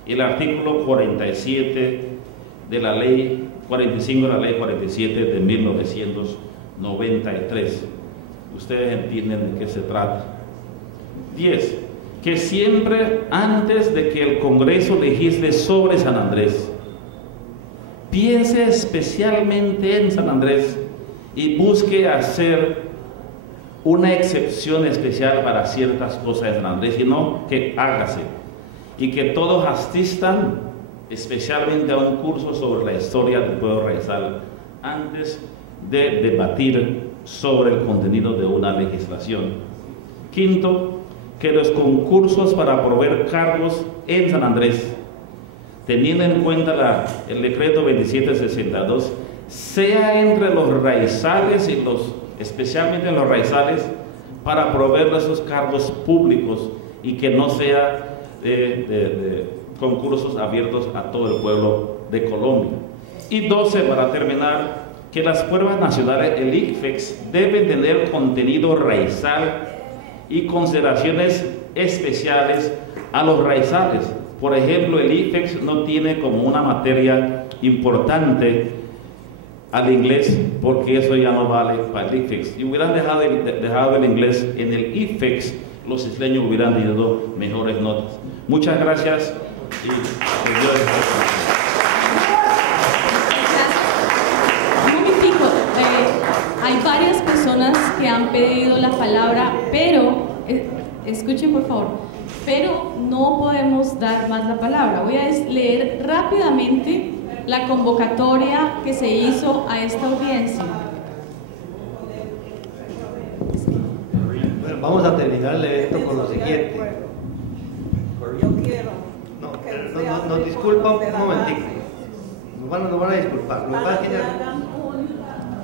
y el artículo 47 de la Ley 45 de la Ley 47 de 1993. Ustedes entienden de qué se trata. 10. Que siempre antes de que el Congreso legisle sobre San Andrés, piense especialmente en San Andrés y busque hacer una excepción especial para ciertas cosas de San Andrés, sino que hágase y que todos asistan especialmente a un curso sobre la historia del pueblo raizal antes de debatir sobre el contenido de una legislación. 5. Que los concursos para proveer cargos en San Andrés, teniendo en cuenta el decreto 2762, sea entre los raizales y especialmente en los raizales, para proveer esos cargos públicos y que no sea de concursos abiertos a todo el pueblo de Colombia. Y 12, para terminar, que las pruebas nacionales, el ICFEX, deben tener contenido raizal y consideraciones especiales a los raizales. Por ejemplo, el ICFEX no tiene como una materia importante al inglés, porque eso ya no vale para el ICFEX. Si hubieran dejado el inglés en el ICFEX, los isleños hubieran tenido mejores notas. Muchas gracias. Y un momentico, hay varias personas que han pedido la palabra, pero escuchen por favor, pero no podemos dar más la palabra. Voy a leer rápidamente la convocatoria que se hizo a esta audiencia. Bueno, vamos a terminar el evento con lo siguiente. Yo quiero. Nos disculpa un momentico. Nos van a disculpar. Para que hagan un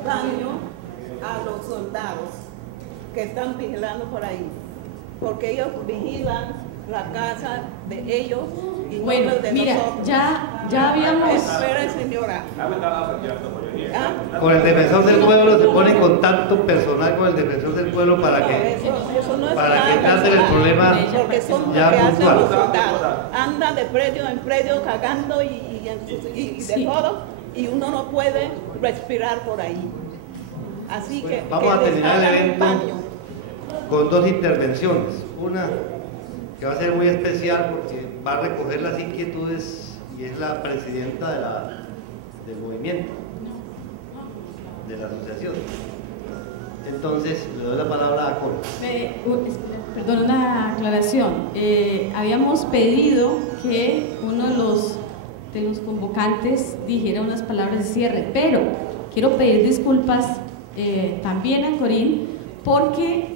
daño a los soldados que están vigilando por ahí, porque ellos vigilan la casa de ellos y bueno, no de mira, nosotros. ya habíamos... Espera, señora. Con el defensor del pueblo se pone en contacto personal con el defensor del pueblo para que eso no es traten el problema porque son ya que hacen puntual. los soldados. Anda de predio en predio cagando y de sí. todo, y uno no puede respirar por ahí. Así que vamos a terminar el evento baño. con dos intervenciones. Una que va a ser muy especial porque va a recoger las inquietudes y es la presidenta del movimiento, de la asociación. Entonces le doy la palabra a Cora. Perdón, una aclaración. Habíamos pedido que uno de los convocantes dijera unas palabras de cierre, pero quiero pedir disculpas también a Corín porque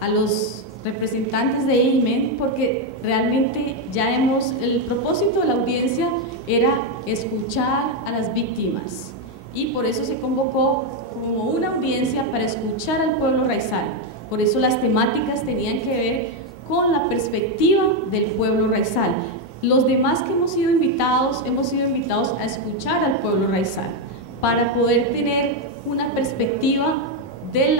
a los representantes de IMEN, porque realmente el propósito de la audiencia era escuchar a las víctimas y por eso se convocó como una audiencia para escuchar al pueblo raizal. Por eso las temáticas tenían que ver con la perspectiva del pueblo raizal. Los demás que hemos sido invitados a escuchar al pueblo raizal para poder tener una perspectiva de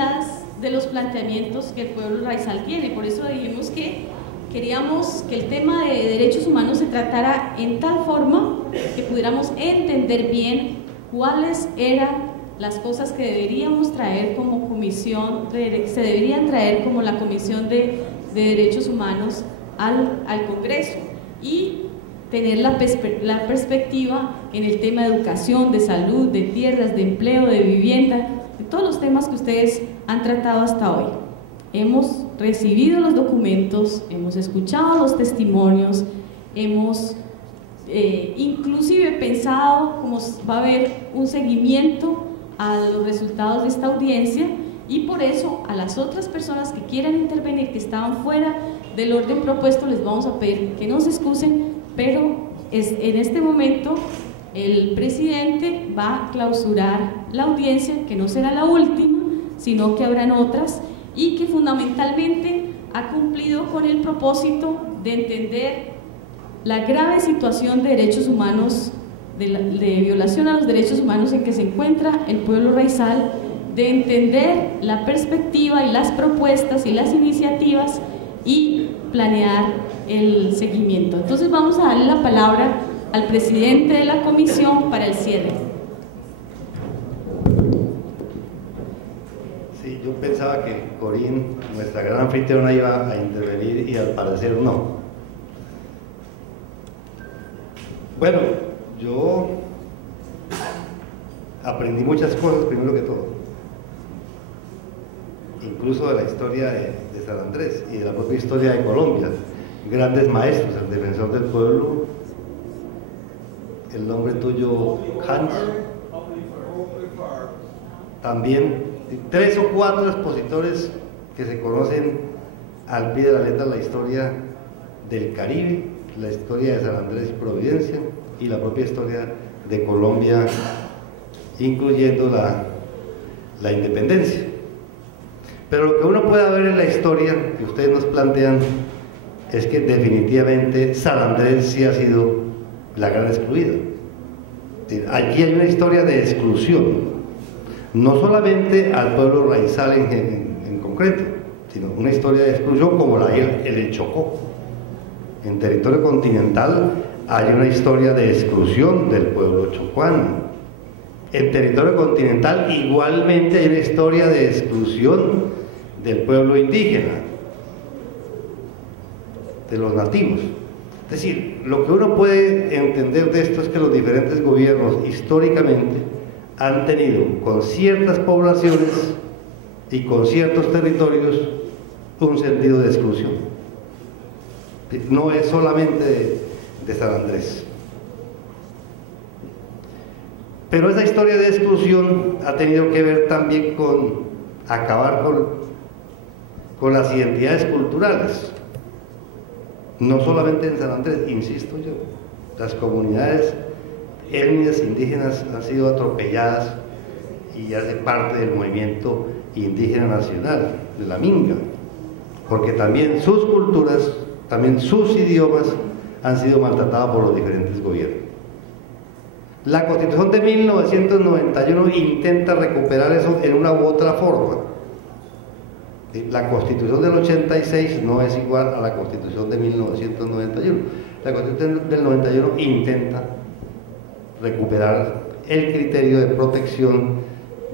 los planteamientos que el pueblo raizal tiene. Por eso dijimos que queríamos que el tema de derechos humanos se tratara en tal forma que pudiéramos entender bien cuáles eran las cosas que deberíamos traer como comisión, se deberían traer como la Comisión de Derechos Humanos al Congreso y tener la perspectiva en el tema de educación, de salud, de tierras, de empleo, de vivienda, de todos los temas que ustedes han tratado hasta hoy. Hemos recibido los documentos, hemos escuchado los testimonios, hemos inclusive pensado cómo va a haber un seguimiento a los resultados de esta audiencia y por eso a las otras personas que quieran intervenir, que estaban fuera del orden propuesto, les vamos a pedir que nos excusen, pero en este momento el presidente va a clausurar la audiencia, que no será la última, sino que habrán otras y que fundamentalmente ha cumplido con el propósito de entender la grave situación de derechos humanos, de violación a los derechos humanos en que se encuentra el pueblo raizal de entender la perspectiva y las propuestas y las iniciativas y planear el seguimiento. Entonces vamos a darle la palabra al presidente de la comisión para el cierre. Sí, yo pensaba que Corín, nuestra gran anfitriona, iba a intervenir y al parecer no. Bueno, yo aprendí muchas cosas, primero que todo, incluso de la historia de San Andrés y de la propia historia de Colombia. Grandes maestros, el defensor del pueblo, el nombre tuyo, Hans, también 3 o 4 expositores que se conocen al pie de la letra la historia del Caribe, la historia de San Andrés y Providencia y la propia historia de Colombia, incluyendo la independencia. Pero lo que uno puede ver en la historia que ustedes nos plantean es que definitivamente San Andrés sí ha sido la gran excluida. Aquí hay una historia de exclusión, no solamente al pueblo raizal en concreto, sino una historia de exclusión como la del Chocó. En territorio continental hay una historia de exclusión del pueblo chocuano. En territorio continental igualmente hay una historia de exclusión del pueblo indígena, de los nativos. Es decir, lo que uno puede entender de esto es que los diferentes gobiernos históricamente han tenido con ciertas poblaciones y con ciertos territorios un sentido de exclusión. No es solamente de San Andrés. Pero esa historia de exclusión ha tenido que ver también con acabar con las identidades culturales. No solamente en San Andrés, insisto yo, las comunidades etnias indígenas han sido atropelladas y hacen parte del movimiento indígena nacional, de la Minga, porque también sus culturas, también sus idiomas han sido maltratados por los diferentes gobiernos. La Constitución de 1991 intenta recuperar eso en una u otra forma. La Constitución del 86 no es igual a la Constitución de 1991. La Constitución del 91 intenta recuperar el criterio de protección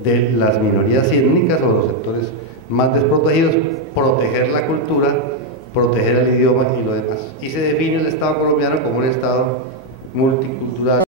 de las minorías étnicas o los sectores más desprotegidos, proteger la cultura, proteger el idioma y lo demás. Y se define el Estado colombiano como un Estado multicultural.